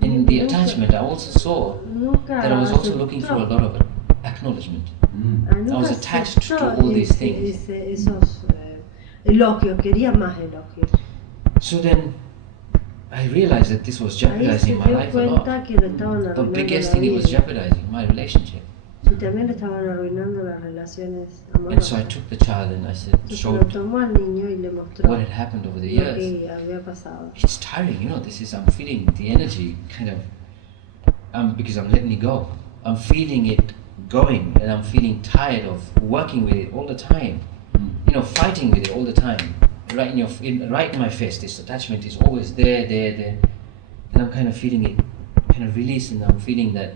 In the attachment, I also saw Nunca that I was also looking for a aceptó. lot of acknowledgement. Nunca I was attached to aceptó all these things. esos elogios, quería más elogios. So then I realized that this was Ahí se jeopardizing my dio life a lot. cuenta que le estaban The arruinando biggest la thing it was vida. jeopardizing my relationship. Y también le estaban arruinando las relaciones And so I amorosas. took the child and I said, Entonces lo showed tomó al niño y le mostró what had happened over the lo years. que había pasado. It's tiring, you know. I'm feeling the energy kind of, because I'm letting it go. I'm feeling it going, and I'm feeling tired of working with it all the time. You know, fighting with it all the time. Right right in my face, this attachment is always there, and I'm kind of feeling it, kind of release, and I'm feeling that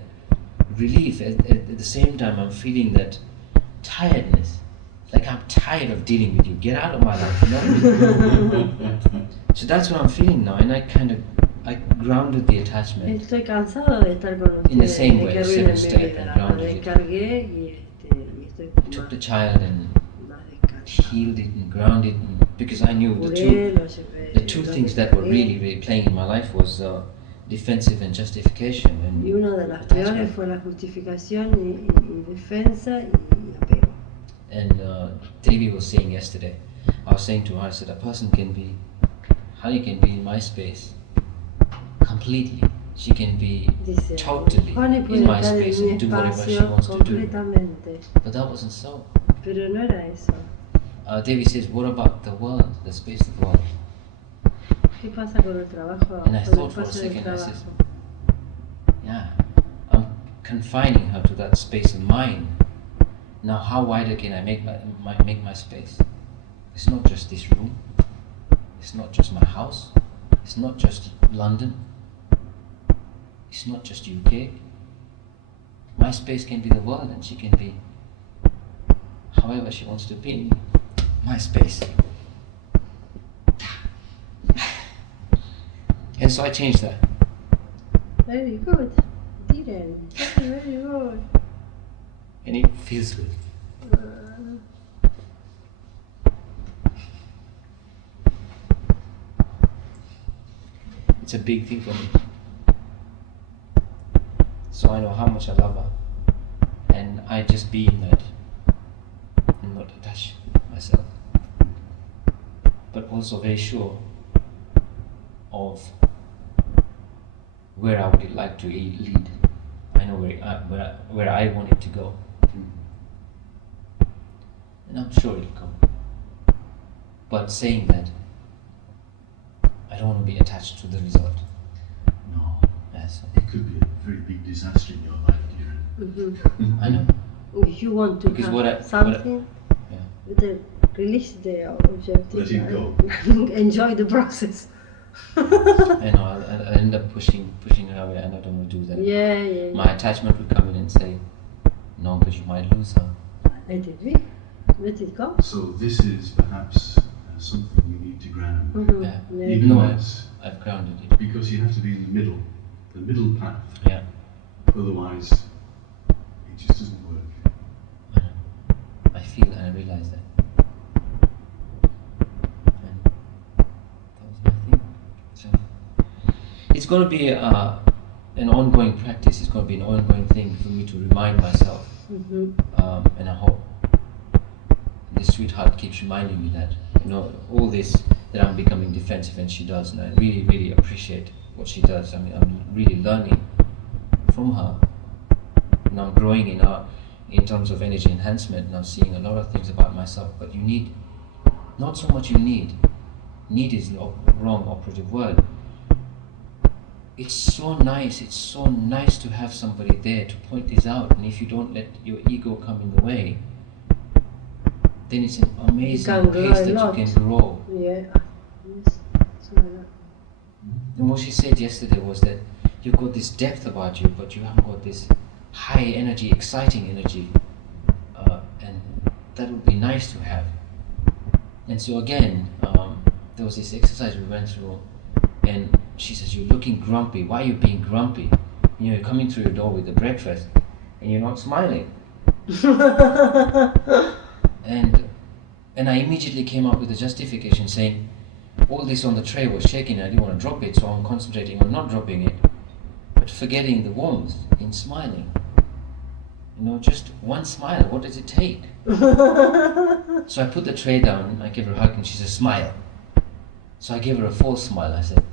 relief. At the same time, I'm feeling that tiredness. Like I'm tired of dealing with you. Get out of my life, you know. So that's what I'm feeling now, and I grounded the attachment. Estoy cansado de estar con ustedes, In the same de way, que arruinen seven mi step vida. and La grounded it. descargué y estoy Took más, the child and más descansado. healed it and grounded it, because I knew the Curé, lo llevé, the two lo things that were descargué. really, really playing in my life was defensive and justification. Y And, una de las peores attachment. fue la justificación y defensa y apego. And Devi was saying yesterday, I was saying to her, I said, a person can be, Honey can be in my space completely. She can be Dice, totally Juani puede in my estar space en mi and do whatever she espacio wants to do. completamente, But that wasn't so. pero no era eso. Devi says, what about the world, the space of the world? ¿Qué pasa con el trabajo, And I con el thought for a espacio del second, I said, trabajo? Yeah, I'm confining her to that space of mine. Now, how wider can I make my space? It's not just this room. It's not just my house. It's not just London. It's not just UK. My space can be the world, and she can be however she wants to be in my space. And so I changed that. Very good. Didn't. Very good. And it feels good. It's a big thing for me. So I know how much I love her. And I just be in that and not attach myself. But also very sure of where I would like to lead. I know where I want it to go, and I'm sure it'll come. But saying that, I don't want to be attached to the result. No, Yes, it could be a very big disaster in your life, dear. I know. If you want to Because have something, Yeah. then release the objective. Let it go. and enjoy the process. I know. I end up pushing her away, and I don't want to do that. Yeah. My attachment would come in and say, "No, but you might lose her." Let it be. Let it go. So this is perhaps something you need to ground. Yeah. Even No, less, I've grounded it. because you have to be in the middle path. Yeah. Otherwise, it just doesn't work. I know. I feel and I realize that. And that was my thing. So it's going to be an ongoing practice. It's going to be an ongoing thing for me to remind myself. And I hope this sweetheart keeps reminding me that, all this, that I'm becoming defensive, and she does, and I really, really appreciate what she does. I mean, I'm really learning from her, and I'm growing in terms of energy enhancement, and I'm seeing a lot of things about myself. But you need, not so much you need is the wrong operative word. It's so nice to have somebody there to point this out, and if you don't let your ego come in the way, then it's an amazing pace that you can grow. Yeah. Yes. It's like that. And what she said yesterday was that you've got this depth about you, but you haven't got this high energy, exciting energy, and that would be nice to have. And so again, there was this exercise we went through, and she says, "You're looking grumpy. Why are you being grumpy? You're coming through your door with the breakfast, and you're not smiling." And I immediately came up with a justification saying, all this on the tray was shaking and I didn't want to drop it, so I'm concentrating on not dropping it, but forgetting the warmth in smiling. Just one smile, what does it take? So I put the tray down, and I gave her a hug, and she said, "Smile." So I gave her a false smile. I said,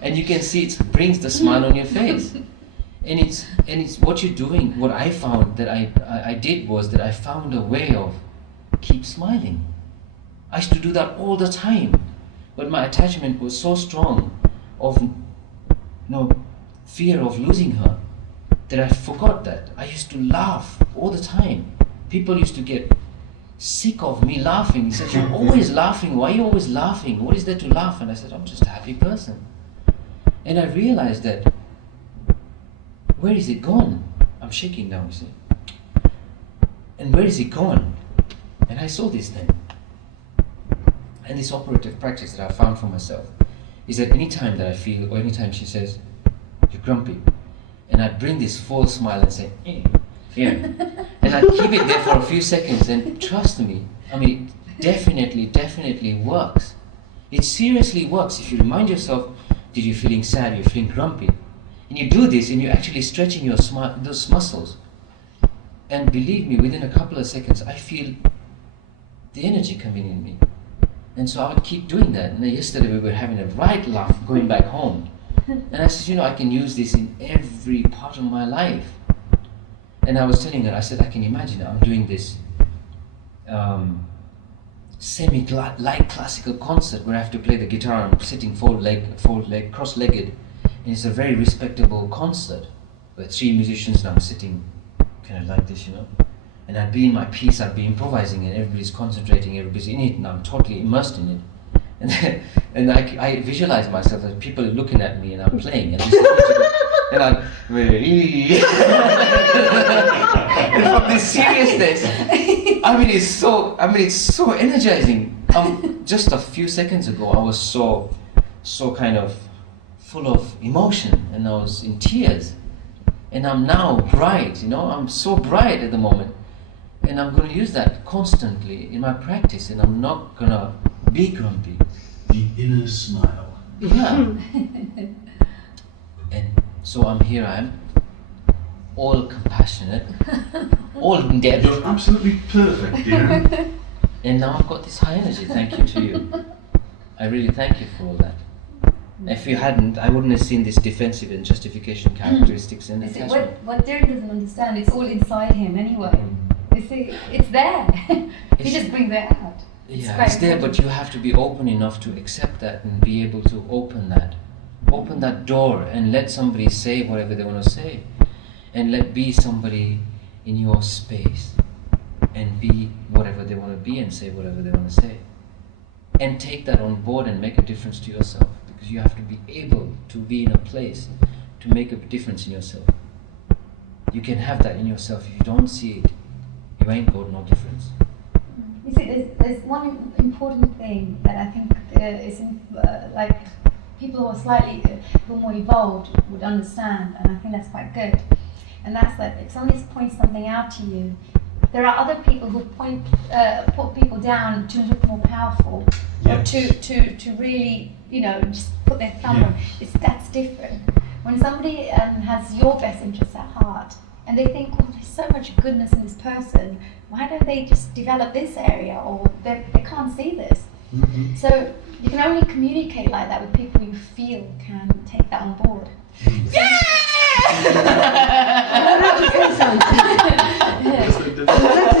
and you can see it brings the smile on your face. And it's what you're doing. What I found that I did was that I found a way of keep smiling. I used to do that all the time, but my attachment was so strong of fear of losing her that I forgot that. I used to laugh all the time. People used to get sick of me laughing. He said, "You're always laughing. Why are you always laughing? What is there to laugh?" And I said, "I'm just a happy person." And I realized that, where is it gone? I'm shaking now, you see. And where is it gone? And I saw this then. And this operative practice that I found for myself is that anytime that I feel, or anytime she says, "You're grumpy," and I bring this false smile and say, "Yeah," and I keep it there for a few seconds, and trust me, it definitely works. It seriously works. If you remind yourself that you're feeling sad, you're feeling grumpy, and you do this, and you're actually stretching those muscles, and believe me, within a couple of seconds, I feel the energy coming in me. And so I would keep doing that. And then yesterday we were having a right laugh going back home. And I said, I can use this in every part of my life. And I was telling her, I said, I can imagine I'm doing this semi-light classical concert where I have to play the guitar. I'm sitting cross-legged. And it's a very respectable concert where 3 musicians and I'm sitting kind of like this, And I'd be in my piece, I'd be improvising, and everybody's concentrating, everybody's in it, and I'm totally immersed in it. And I visualize myself as people are looking at me and I'm playing, and I'm and from this seriousness, it's so energizing. Just a few seconds ago, I was so kind of full of emotion, and I was in tears, and I'm now bright. I'm so bright at the moment. And I'm going to use that constantly in my practice, and I'm not going to be grumpy. The inner smile. Yeah. And so I am, all compassionate, all in depth. You're absolutely perfect, dear. And now I've got this high energy, thank you to you. I really thank you for all that. If you hadn't, I wouldn't have seen this defensive and justification characteristics in You see, attachment. what Derek doesn't understand, it's all inside him anyway. You see, it's there. He just brings it out. Yeah, quite it's there, but important. you have to be open enough to accept that and be able to open that door and let somebody say whatever they want to say, and let be somebody in your space and be whatever they want to be and say whatever they want to say, and take that on board and make a difference to yourself, because you have to be able to be in a place to make a difference in yourself. You can have that in yourself. If you don't see it, you ain't got no difference. You see, there's one important thing that I think is like people who are slightly who are more evolved would understand, and I think that's quite good. And that's that if somebody points something out to you, there are other people who put people down to look more powerful, or to really, you know, just put their thumb on. That's different. When somebody has your best interests at heart, and they think, oh, there's so much goodness in this person, why don't they just develop this area, or they can't see this. Mm-hmm. So you can only communicate like that with people you feel can take that on board. I'd like to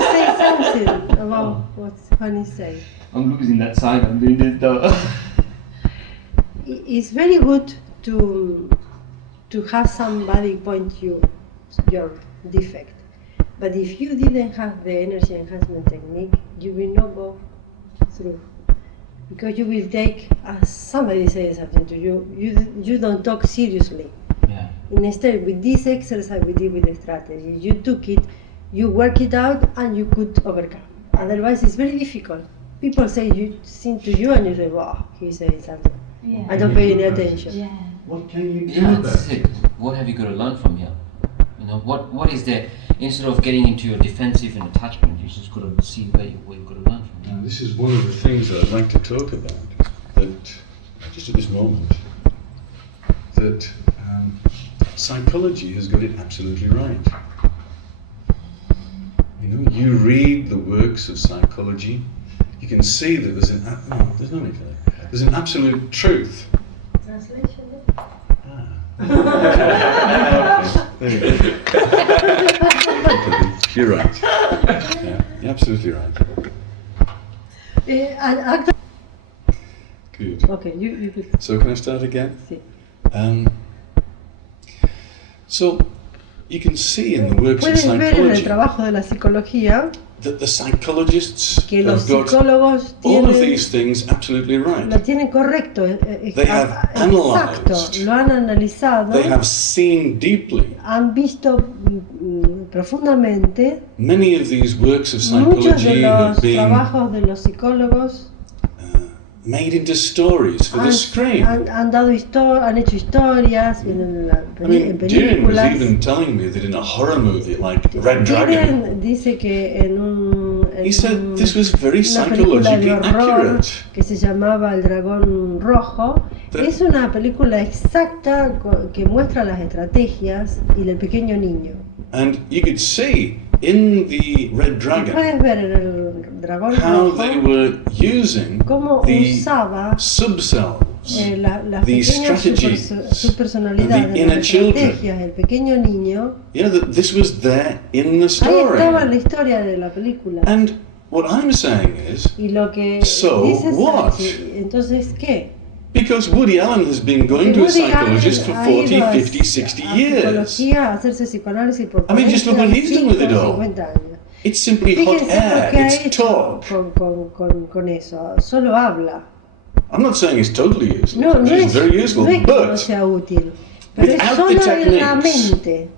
say something about what Fanny said. I'm losing that side. I'm doing this though. It's very good to have somebody point you your defect, but if you didn't have the energy enhancement technique, you will not go through, because you will take, as somebody says something to you don't talk seriously. Yeah. Instead, with this exercise we did with the strategy, you took it, you work it out, and you could overcome. Otherwise, it's very difficult. People say you sing to you, and you say, "Wow, he said something." Yeah. I don't pay any attention. Yeah. What can you do Yeah, about that's it? it. What have you got to learn from here? You know, what is there? Instead of getting into your defensive and attachment, you just got to see where you've got to learn from. Now, this is one of the things that I'd like to talk about, that just at this moment, that psychology has got it absolutely right. You know, you read the works of psychology, you can see that there's no need for that. There's an absolute truth. Translation. Okay, there you go. You're right. Yeah, you're absolutely right. And actually, Good. okay, you could So can I start again? see. So you can see in the works of Puedes ver en el psychology trabajo de la psicología that the psychologists que los have got psicólogos all of tienen, these things absolutely lo right. tienen correcto, They have exacto, analyzed. lo han analizado, They have seen deeply han visto profundamente many of these works of muchos de psychology los have been trabajos de los psicólogos made into stories for the screen. han hecho historias en I mean, Jiren was películas. even telling me that in a horror movie like Red Dragon, Jiren dice que he said this was very una película de psychologically horror accurate. que se llamaba El Dragón Rojo. Es una película exacta que muestra las estrategias y el pequeño niño. And you could see in the Red Dragon Puedes ver en el Dragón how Rojo they were using cómo the usaba subcells, las the pequeñas strategies, subpersonalidades, and the inner las children. estrategias del pequeño niño. You know, that this was there in the Ahí story. estaba la historia de la película. And what I'm saying is, Y lo que So dice what? Sachi, entonces, ¿qué? because Woody Allen has been going to a Woody Allen psychologist for ha 40, ido 50, 60 years. psicología, a hacerse psicoanálisis por I mean, just look what he's done with it all. 50 años. It's simply hot Fíjense air, lo que ha it's hecho talk. con eso, solo habla. I'm not saying it's totally useless, No it's es, very useful, no es que no but sea útil, pero es without solo the en la techniques mente.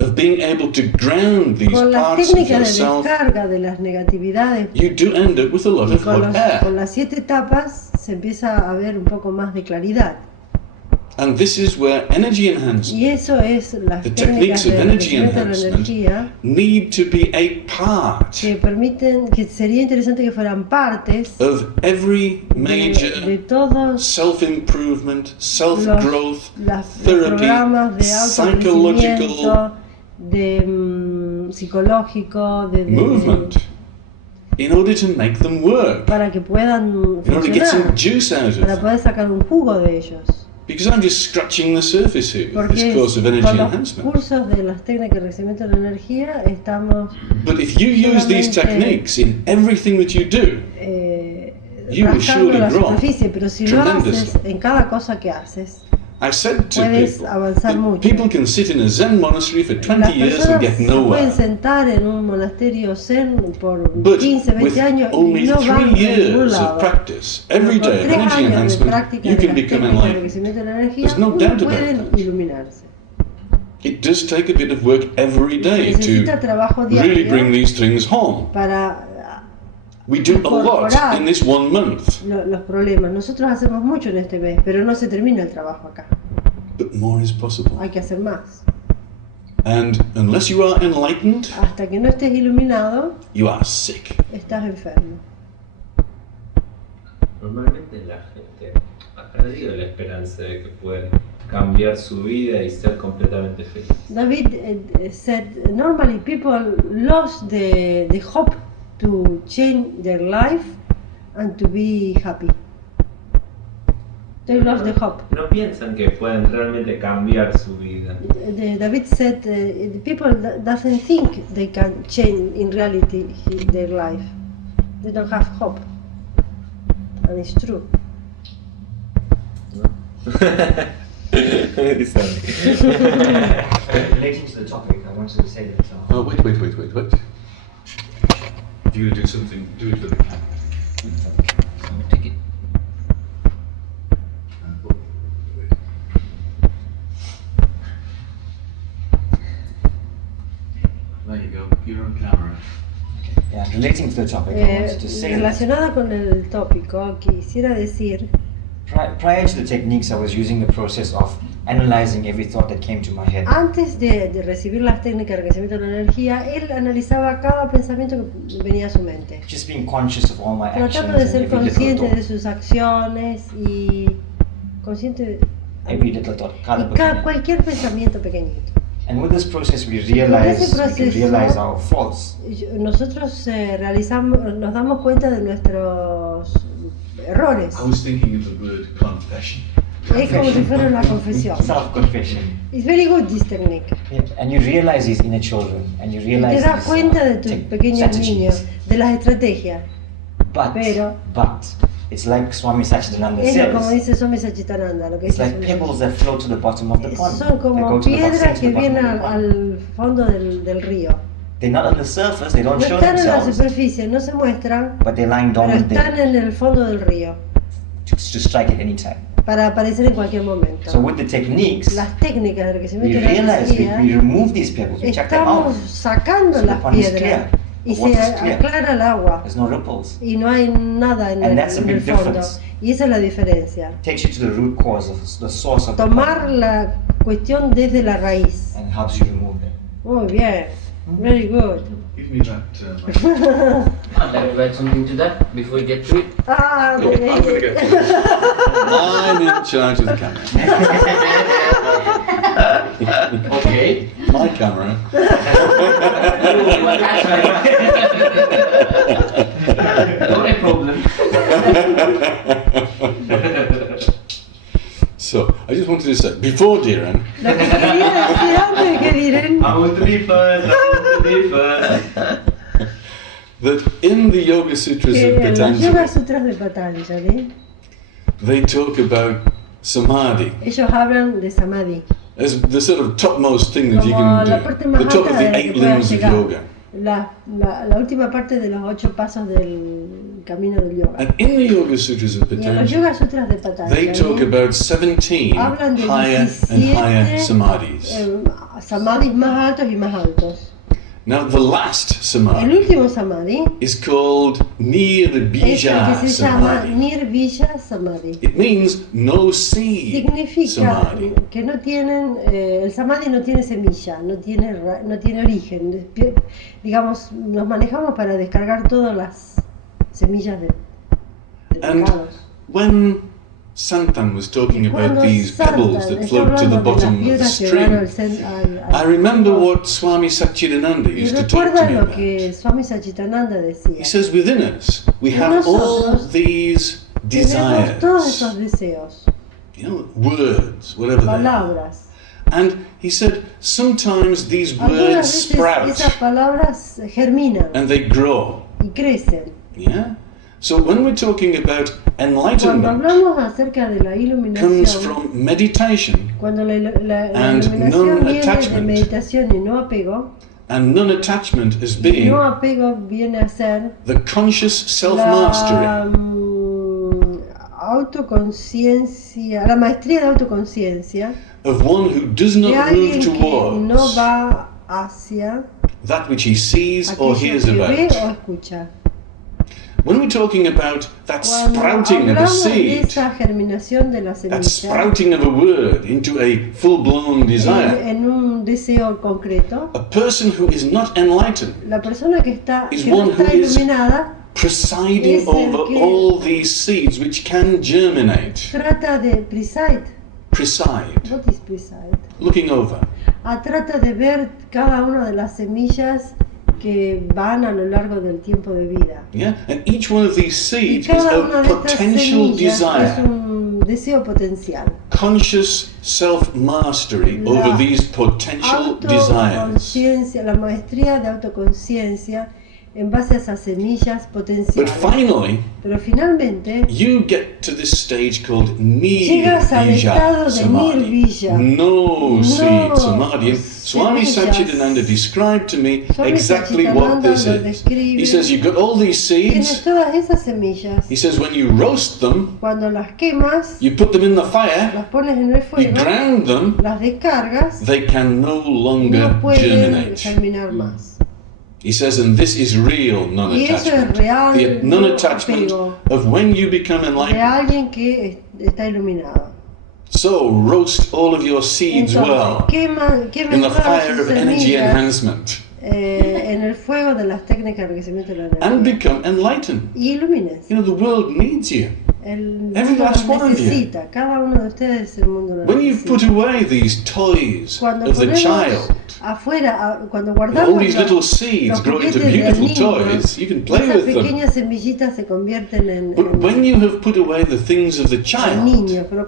of being able to ground these Con las parts of técnicas de yourself, descarga de las negatividades you do end up with a lot y of hot con air. las 7 etapas se empieza a ver un poco más de claridad. And this is where energy enhancement Y eso es las The técnicas techniques of de energy crecimiento de la enhancement energía need to be a part que permiten, que sería interesante que fueran partes of every de major todos self-improvement, self-growth, los therapy, programas de psychological autoconocimiento, de psicológico, de movement. in order to make them work, para que puedan in order to get some funcionar, juice out of para them. poder sacar un jugo de ellos. Because I'm just scratching the surface here with this Porque course of energy con los enhancement. cursos de las técnicas de crecimiento de la energía estamos But if you use these solamente, techniques in everything that you do, you will rascando surely la grow superficie, pero si lo haces tremendously. en cada cosa que haces, I've said to puedes people avanzar that mucho. people can sit in a Zen monastery for 20 Las years and personas get se pueden nowhere. sentar en un monasterio zen por But 15, with 20 años y only no van 3 a ningún years lado. of practice, Pero every por day of 3 energy años de enhancement, práctica you de can las become técnicas de enlightened. crecimiento de la energía, There's no uno doubt about puede that. iluminarse. It does take a bit of work every day Necesita to trabajo really bring diario these things home. para We do a lot incorporar in this 1 month, los problemas. Nosotros hacemos mucho en este mes, pero no se termina el trabajo acá. but more is possible. Hay que hacer más. And unless you are enlightened, Hasta que no estés iluminado, you are sick. estás enfermo. Normalmente la gente ha perdido la esperanza de que pueden cambiar su vida y ser completamente felices. David said, normally people lost the hope to change their life and to be happy. They lost the hope. No piensan que pueden realmente cambiar su vida. David said, the people doesn't think they can change in reality their life. They don't have hope. And it's true. Relating to the topic, I wanted to say that. Oh, wait. If you do something, do it with the camera. Take it. There you go, you're on camera. Yeah, relating to the topic, I wanted to say that Relacionada con el tópico, quisiera decir, prior to the techniques, I was using the process of analyzing every thought that came to my head. antes de recibir las técnicas de crecimiento de la energía, él analizaba cada pensamiento que venía a su mente. Just being conscious of all my actions Tratando de and ser every little consciente de thought. sus acciones y consciente de Every little thought, cada y pequeño. cualquier pensamiento pequeñito. And with this process, we realize, we can realize our faults. Nosotros nos damos cuenta de nuestros errores. I was thinking of the word confession. Es como si fuera una confesión. Self-confession. It's very good, this technique. Yeah, and you realize these inner children, and you Y realize te das these, cuenta de tus pequeños strategies. niños, de las estrategias. But it's like Swami Satchidanand Es como says. dice Swami Satchidananda, lo que It's dice like pebbles that float to the bottom of the pond. son They go como to the bottom, piedras sink to que the bottom vienen of the pond. al fondo del río. They're not on the surface, they don't No show están en la themselves, superficie, no se muestran, but they're lying pero dormant están there en el fondo del río, to strike at any time. para aparecer en cualquier momento. So with the techniques, Las técnicas de we crecimiento de la realize we energía, remove these pebbles, we check them out. estamos sacando So the las pond is piedras clear. y The water is se clear. aclara el agua There's no ripples. y no hay nada en And el, that's a en el big fondo. difference. Y esa es la diferencia. Takes you to the root cause of the source of the Tomar problem la cuestión desde la raíz. and helps you remove them. Muy bien, very good. Give me that mic. I'd like to add something to that before we get to it. Ah, I'm gonna go. I'm in charge of the camera. Okay. My camera. Not a problem. So, I just wanted to say, before Dhiren, Lo que quería decir antes de que digan, I want to be first, I want to be first. that in the Yoga Sutras que of en los Yoga Patanjali, Sutras de Patanjali, they talk about samadhi ellos hablan de Samadhi, as the sort of topmost thing that you como can la do, parte más the top of alta the de la que 8 puedas limbs of llegar. yoga. La última parte de los 8 pasos del camino del yoga. And in the Yoga Sutras of Y en los Patanjali, Yoga Sutras de they talk Patanjali about 17 hablan de higher and 17 higher samadhis. samadhis más altos y más altos. Now, the last El samadhi último samadhi is called es el Nirbija que se llama Samadhi. Nirvija Samadhi. It means no seed Significa samadhi. que no tienen, el samadhi no tiene semilla, no tiene origen. Digamos, nos manejamos para descargar todas las semillas de And pecados. when Santan was talking about Cuando these pebbles that está float to the hablando de las bottom of the piedras que van al stream. al I remember fondo, what Swami Satchidananda y used to talk recuerda to me lo about. que Swami Satchidananda decía. He says within us we En have all nosotros these Tenemos todos esos desires, deseos, you know, words, whatever they are. palabras. And he said sometimes these Algunas words veces sprout esas palabras germinan and they grow. y crecen. Yeah? So when we're talking about Cuando enlightenment, hablamos acerca de la comes iluminación, from meditation, cuando la and iluminación viene de non-attachment. meditación y no apego, and non-attachment as y being no apego viene a ser the conscious self-mastery la autoconciencia, la maestría de autoconciencia of one who does de not move alguien que no towards va hacia that which he sees or aquello hears que ve about. o escucha. When we're talking about that Cuando sprouting of a hablamos de seed, esa germinación de la that semilla sprouting of a word into a full-blown desire, en un deseo concreto, a person who is not enlightened la persona que is no one who está is iluminada presiding Es el over que- all these seeds which can germinate. trata de preside. Preside, What is preside? looking over. Trata de ver cada una de las semillas que van a lo largo del tiempo de vida. Yeah? And each one of these Y seeds is cada a una de estas potential semillas es desire. un deseo potencial. Conscious self-mastery La over these potential desires. Autoconciencia, la maestría de autoconciencia en base a esas semillas But potenciales. finally, Pero finalmente you get to this stage called llegas al estado Nirvija de Samadhi. Nirvija. No seed No Samadhi. Swami semillas. Satchidananda described to me Swami exactly what Satchidananda this lo is. describe. He says you've got all these Tienes seeds. todas esas semillas. He says when you roast them, Cuando las quemas, you put them in the fire, las pones en el you fuego, ground them, las descargas, they can no longer no pueden germinate. germinar más. He says, and this is real Y eso es non-attachment. real The non-attachment apego of when you become de enlightened. alguien que está iluminado. So roast all of your seeds Entonces, well quema in the todas fire sus of energy semillas enhancement en el fuego de las técnicas de enriquecimiento de la and energía. become enlightened. Y ilumines. You know, the world needs you. El Every mundo last los one of you. necesita. Cada uno de ustedes el mundo lo When you've put necesita. away these toys Cuando of the ponemos child, afuera, cuando and guardamos all these little los seeds grow into juguetes del beautiful niño, toys, you can play esas with them. pequeñas semillitas se convierten en But when you have put away the things of the el child, niño. Pero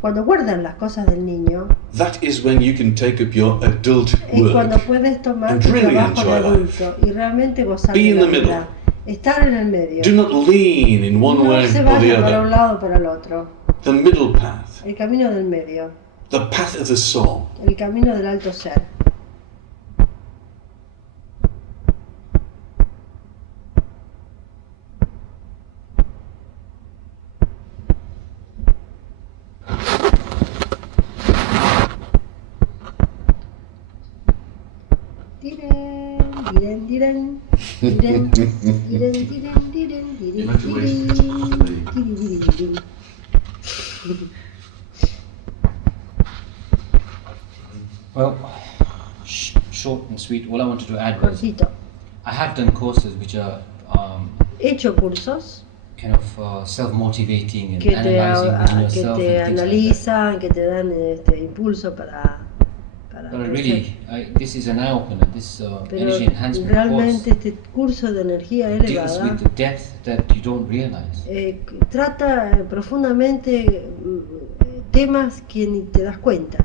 cuando guardan las cosas del niño, that is when you can take up your adult es cuando work. puedes tomar And tu really trabajo de enjoy adulto y realmente gozar Be de in la the middle. vida. Estar en el medio. Do not lean in one No way se or the vaya para un other. lado o para el otro. The middle path, El camino del medio. the path of the soul. El camino del alto ser. Diren, diren, diren, diren, diren, diren, diren, diren, You have to wait diren, for it to play. diren, diren, diren. Well, short and sweet. All I wanted to add was Cortito. I have done courses which are He hecho cursos kind of self-motivating and que te, analyzing within que yourself te and things like that. analizan, que te dan impulso para But crecer. really, this is an eye-opener. This Pero energy enhancement realmente course este curso de energía deals elevada with the depth that you don't realize. trata profundamente temas que ni te das cuenta.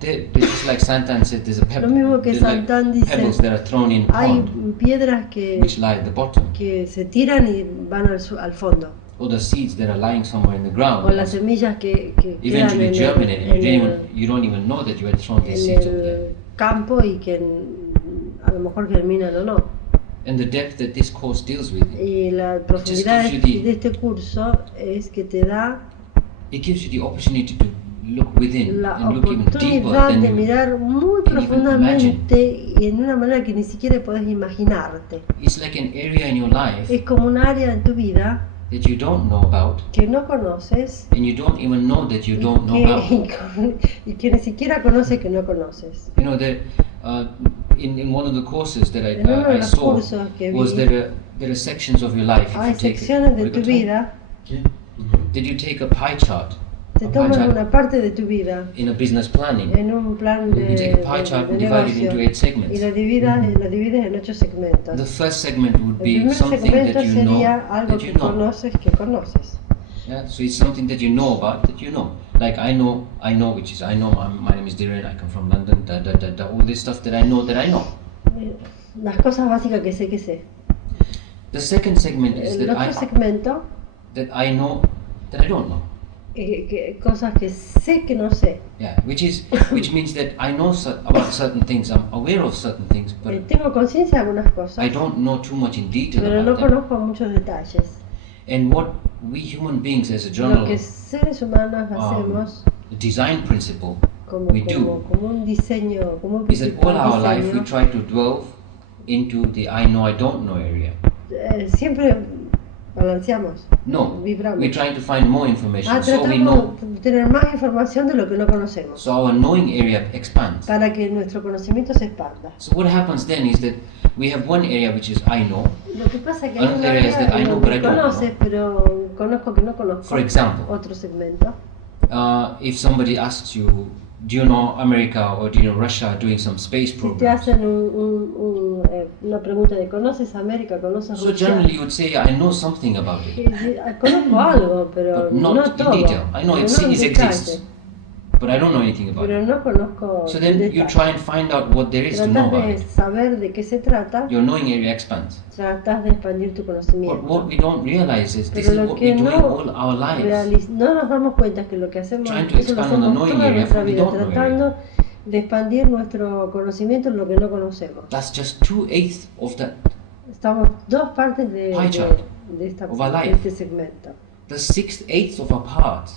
Just like Santan said, there's a Lo mismo que there's like Santan dice, pebbles that are thrown in hay pond, piedras que which lie at the bottom, se tiran y van al fondo, or the seeds that are lying somewhere in the ground. o las semillas que quedan Eventually en germinate, and el, you don't even know that you had thrown these en seeds over there. el campo y que a lo mejor germinan o no. And the depth that this course deals with, Y la profundidad gives you de este curso es que te da it gives you the opportunity to look within la and look even deeper oportunidad than de you. mirar muy can even profundamente y en una manera que ni siquiera podés imaginarte. It's like an area in your life Es como un área en tu vida that you don't know about, que no conoces and you don't even know that you don't know about. y que ni siquiera conoces que no conoces. You know that in one of the courses that En uno de I los saw cursos que was vi, there are sections of your life. hay If you take secciones de what tu do you vida Yeah. Did you take a pie chart? Te A pie tomas chart una parte de tu vida in a business planning. en un plan You take a pie chart de and divide it negocio into 8 y segments. lo divides en 8 segmentos. The first segment would El be primer something segmento that you know sería algo that you que know. conoces que conoces. Yeah, so it's something that you know about that you know. Like I know, which is I know my name is Dhiren, I come from London, all this stuff that I know that I know. Las cosas básicas que sé. The second segment is El otro segmento, that I know that I don't know. cosas que sé que no sé. Yeah, which means that I know about certain things, I'm aware of certain things, but Tengo conciencia de algunas cosas, I don't know too much in detail pero no about them. conozco muchos detalles. And what we human beings as a Lo general que seres humanos hacemos design principle como un diseño, como un is that all our life we diseño, try to delve into the I know I don't know area. Siempre balanceamos, No, vibramos. we're trying to find more information so we Tratamos know, de tener más información de lo que no conocemos, so our knowing area expands. para que nuestro conocimiento se expanda. So what happens then is that we have one area which is I know. Lo que pasa es que hay Another un area is área that I en know, donde but I don't conoces, pero conozco que no conozco. For example, Otro segmento. If somebody asks you, do you know America or do you know Russia doing some space Si te programs? hacen una pregunta de ¿conoces América? ¿Conoces So Rusia? generally you would say, I know something about it, Conozco algo, pero but not no in todo. detail. I know pero it no en exists, detalle, but I don't know anything about pero it. no conozco So then you detalle. try and find out what there is to know Tratas about de it. saber de qué se trata, Your knowing area expands. tratas de expandir tu But conocimiento. what we don't realize is this Pero is lo what que we're doing no all our lives. no nos damos cuenta que lo que hacemos, Trying to eso lo expand on the hacemos knowing toda area nuestra from the vida, don't know tratando de expandir nuestro conocimiento en lo que no conocemos. That's just 2/8 of that. Estamos dos partes de Pie chart esta, of our de life. este segmento. The 6/8 of our part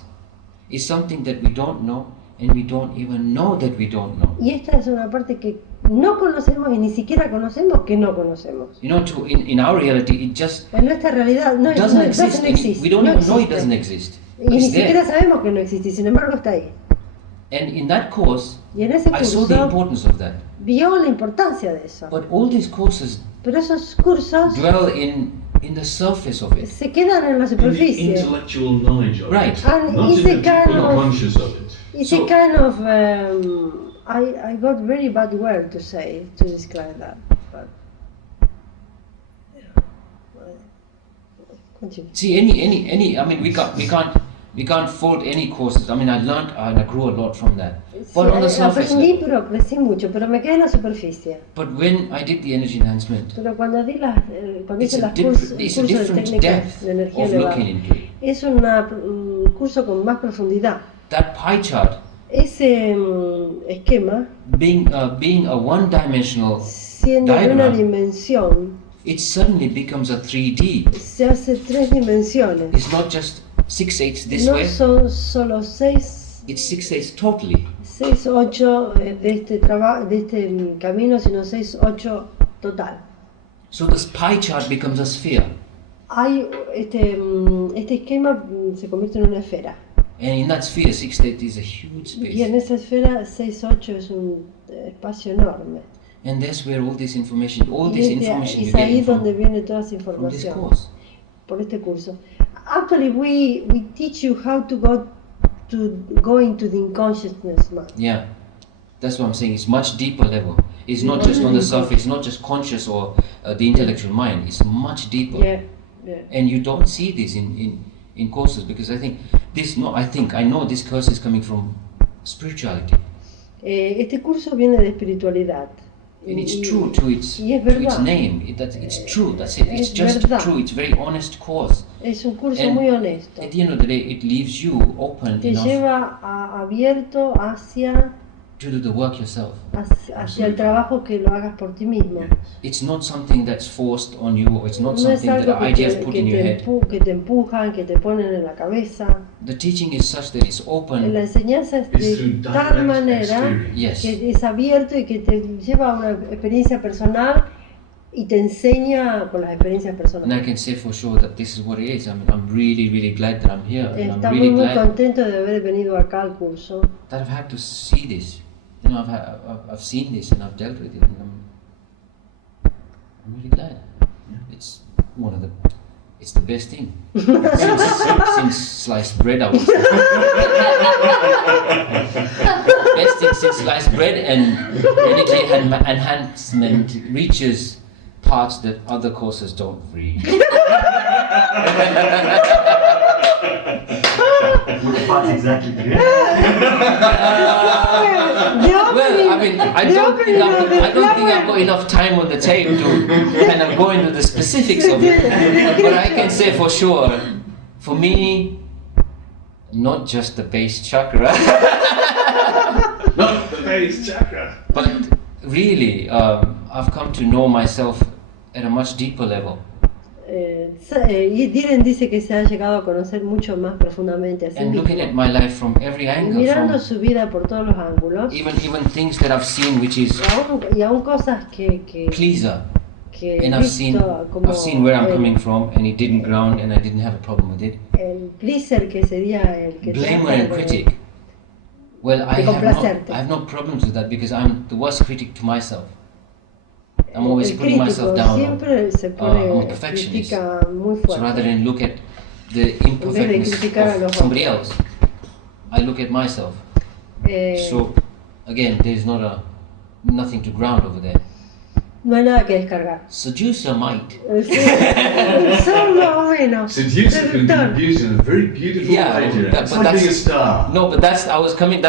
is something that we don't know and we don't even know that we don't know. Y esta es una parte que no conocemos y ni siquiera conocemos que no conocemos. You know, in our reality, it just En nuestra realidad no doesn't exist. existe. We don't no even know it existe. doesn't exist. Y ni It's siquiera there. sabemos que no existe, y sin embargo está ahí. And in that course, Y en ese I saw the curso importance of that. vio la importancia de eso. But all these courses Pero esos cursos dwell in the surface of it. se quedan en la In the superficie. intellectual knowledge of Right. it. And Not it's in a the kind deep of- unconscious of it. It's So- a kind of I got very bad word to say to describe that. But, yeah. Continue. See, any. I mean, we can't fault any courses. I mean, I learned and I grew a lot from that. But on the surface Aprendí, level. pero crecí mucho, pero me quedé en la superficie. But when I did the energy enhancement, Pero cuando cuando it's hice a, el curso it's a de different técnicas depth de energía of elevada, looking into it. es un curso con más profundidad. That pie chart, Ese esquema, being a one-dimensional, siendo de una diagram, dimensión, it suddenly becomes a 3D. se hace 3 dimensiones. It's not just 6/8 this No way. son solo 6, It's 6/8 totally. 8 de este camino, sino 6, 8 total. So this pie chart becomes a sphere, Hay este esquema se convierte en una esfera. and in that sphere, 6/8 is a huge Y en space. esa esfera 6, 8 es un espacio enorme. And that's where all this information Y you're es ahí getting donde from viene toda esa this información course. por este curso. Actually, we teach you how to go into the unconsciousness mind. Yeah, that's what I'm saying. It's much deeper level. It's not just on the surface. It's not just conscious or the intellectual mind. It's much deeper. Yeah, yeah. And you don't see this in courses because I think this. No, I know this course is coming from spirituality, Este curso viene de espiritualidad. and it's Y- true to its y es to its verdad. name. It's true. That's it. It's Es just verdad. true. It's a very honest course. Es un curso And muy honesto. At the end of the day, it leaves you open Te enough lleva abierto hacia to do the work yourself. hacia el trabajo que lo hagas por ti mismo. Yes. It's not something that's forced on you, or it's not No es something that algo I just put in your head. que te empujan, que te ponen en la cabeza. The teaching is such that it's La open. enseñanza es It's through de tal direct manera experience. Yes. que es abierto y que te lleva a una experiencia personal y te enseña con las experiencias And I personales. can say for sure that this is what it is. I mean, I'm really, really glad that I'm here. And I'm Estamos really muy glad contentos de haber venido acá al curso. that I've had to see this. You know, I've seen this and I've dealt with it. And I'm really glad. It's one of the. it's the best thing. since sliced bread, I was best thing since sliced bread, and energy enhancement reaches parts that other courses don't reach. Which part exactly? Well, I mean, I don't think I've got enough time on the tape to kind of go into the specifics of it. But I can say for sure, for me, not just the base chakra, Not the base chakra. but really, I've come to know myself at a much deeper level. Y Dylan dice que se ha llegado a conocer mucho más profundamente a sí And looking mismo. at my life from every Y angle, mirando from su vida por todos los ángulos, even things that I've seen, which is y aún cosas que pleaser. he And I've seen visto como where I'm el, coming from, and it didn't ground, and I didn't have a problem with it. el pleaser, que sería el que Blamer trata and critic. Well, I de complacerte. have no problems with that because I'm the worst critic to myself. I'm always el putting crítico myself down. siempre se I'm a pone, perfectionist. critica muy So rather fuerte. than look at the imperfectness criticar a los of somebody else, I look at myself. Eh, So again, there's nothing to ground over there. no hay nada que descargar. Seducer might. Son más o menos. Seducer can Seductor. be used in a very beautiful Yeah, way. Julian. but It's like being a that's- star. No, but that's what I was coming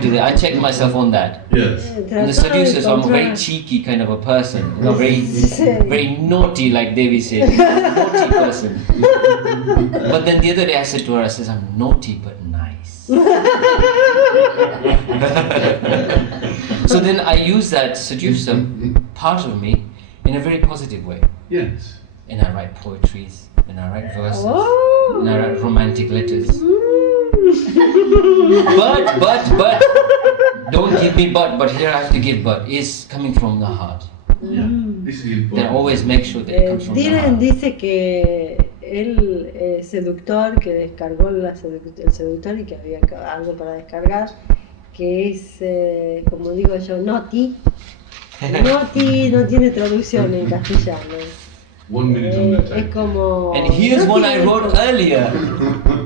to there. I checked myself on that. Yes. And the Tratar de seducer, so I'm a very encontrar- cheeky kind of a person. You know, Sí. very naughty, like Devi said. Naughty person. But then the other day I said to her, I says, I'm naughty but nice. So then I use that seducer part of me in a very positive way. Yes. And I write poetries, and I write verses, Oh. and I write romantic letters. Mm. But, don't give me but here I have to give but, is coming from the heart. Yeah. This is the Then important. always make sure that it comes from the Dylan heart. dice que él, seductor, que descargó el seductor y que había algo para descargar, que es, como digo yo, naughty. Naughty no tiene traducción en castellano. 1 minute on the Es tape. como... And here's no one I tiene- wrote earlier.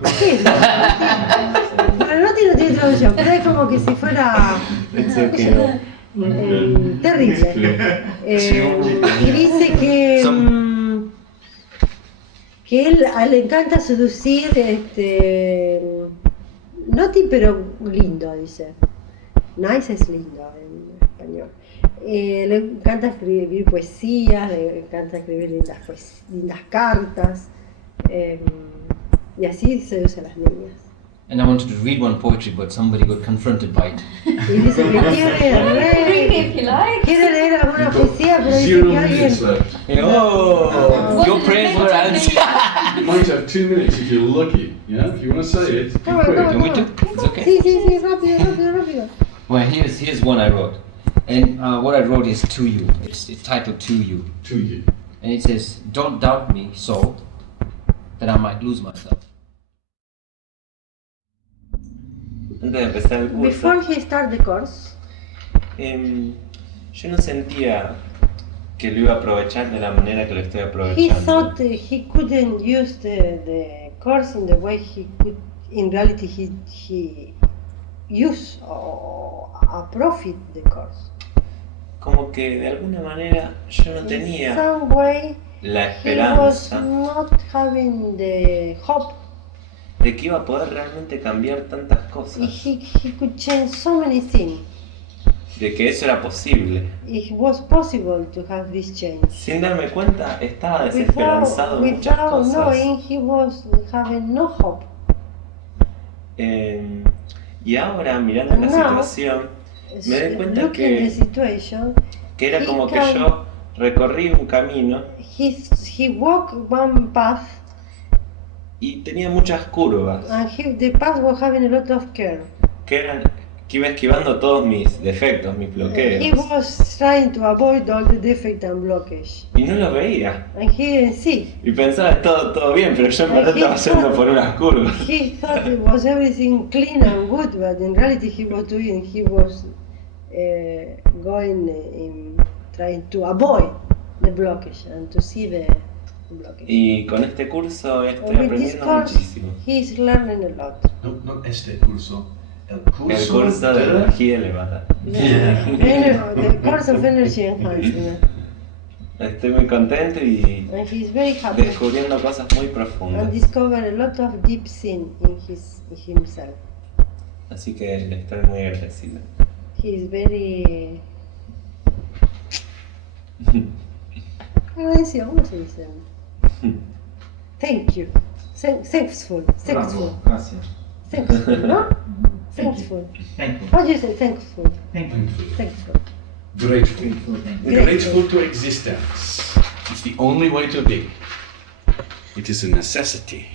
Sí. Bueno, naughty no tiene traducción, pero es como que si fuera... terrible. Y dice que él le encanta seducir, naughty pero lindo, dice. Nice es lindo en español. Le encanta escribir poesías, le encanta escribir lindas cartas, y así seduce a las niñas. And I wanted to read one poetry, but somebody got confronted by it. Y dice que Read if you like. quiere leer alguna poesía, pero dice 0 que alguien... minutes left. Oh, your prayers were answered. You might have 2 minutes if you're lucky. Yeah. If you want to say it, be Come on, quick. come on. Want me to? It's okay. Sí, rápido. Well, here's one I wrote, and what I wrote is to you. It's titled To You, To you. and it says, "Don't doubt me so that I might lose myself." Antes de empezar el curso, Before he start the course, yo no sentía que lo iba a aprovechar de la manera que lo estoy he aprovechando. thought he couldn't use the course in the way he could. In reality, he use a profit the course. Como que de alguna manera yo no In tenía some way, la he was esperanza not having the hope. de que iba a poder realmente cambiar tantas cosas, He could change so many things. de que eso era posible. It was possible to have this change. Sin darme cuenta, estaba desesperanzado en muchas Without cosas. knowing, he was having no hope. Y ahora, mirando la Now, situación, me doy cuenta looking at the que situation, era he como que can- yo recorrí un camino he walked one path, y tenía muchas curvas, and the path was having a lot of curve. que iba esquivando todos mis defectos, mis He bloqueos, was trying to avoid all the defect and blockage, y no los veía. and he didn't see. Y pensaba todo bien, pero yo en verdad estaba yendo por unas curvas. He thought it was everything clean and good, but in reality he was going in trying to avoid the blockage and to see blockage. Y con este curso estoy And with this aprendiendo course, muchísimo. he's learning a lot. No, not este curso. El curso, El curso de energía elevada. The course of energy enhancement. Estoy muy contento y And he's very happy descubriendo cosas muy and profundas. discover a lot of deep sin in himself. Así que le estoy muy agradecido. He's very agradecido, ¿cómo se dice? Thank you. Thankful. Bravo, gracias. Thankful, ¿no? Thankful. Thankful. How do you say thankful? Thankful. Thankful. Grateful. Grateful. Grateful to existence. It's the only way to be. It is a necessity.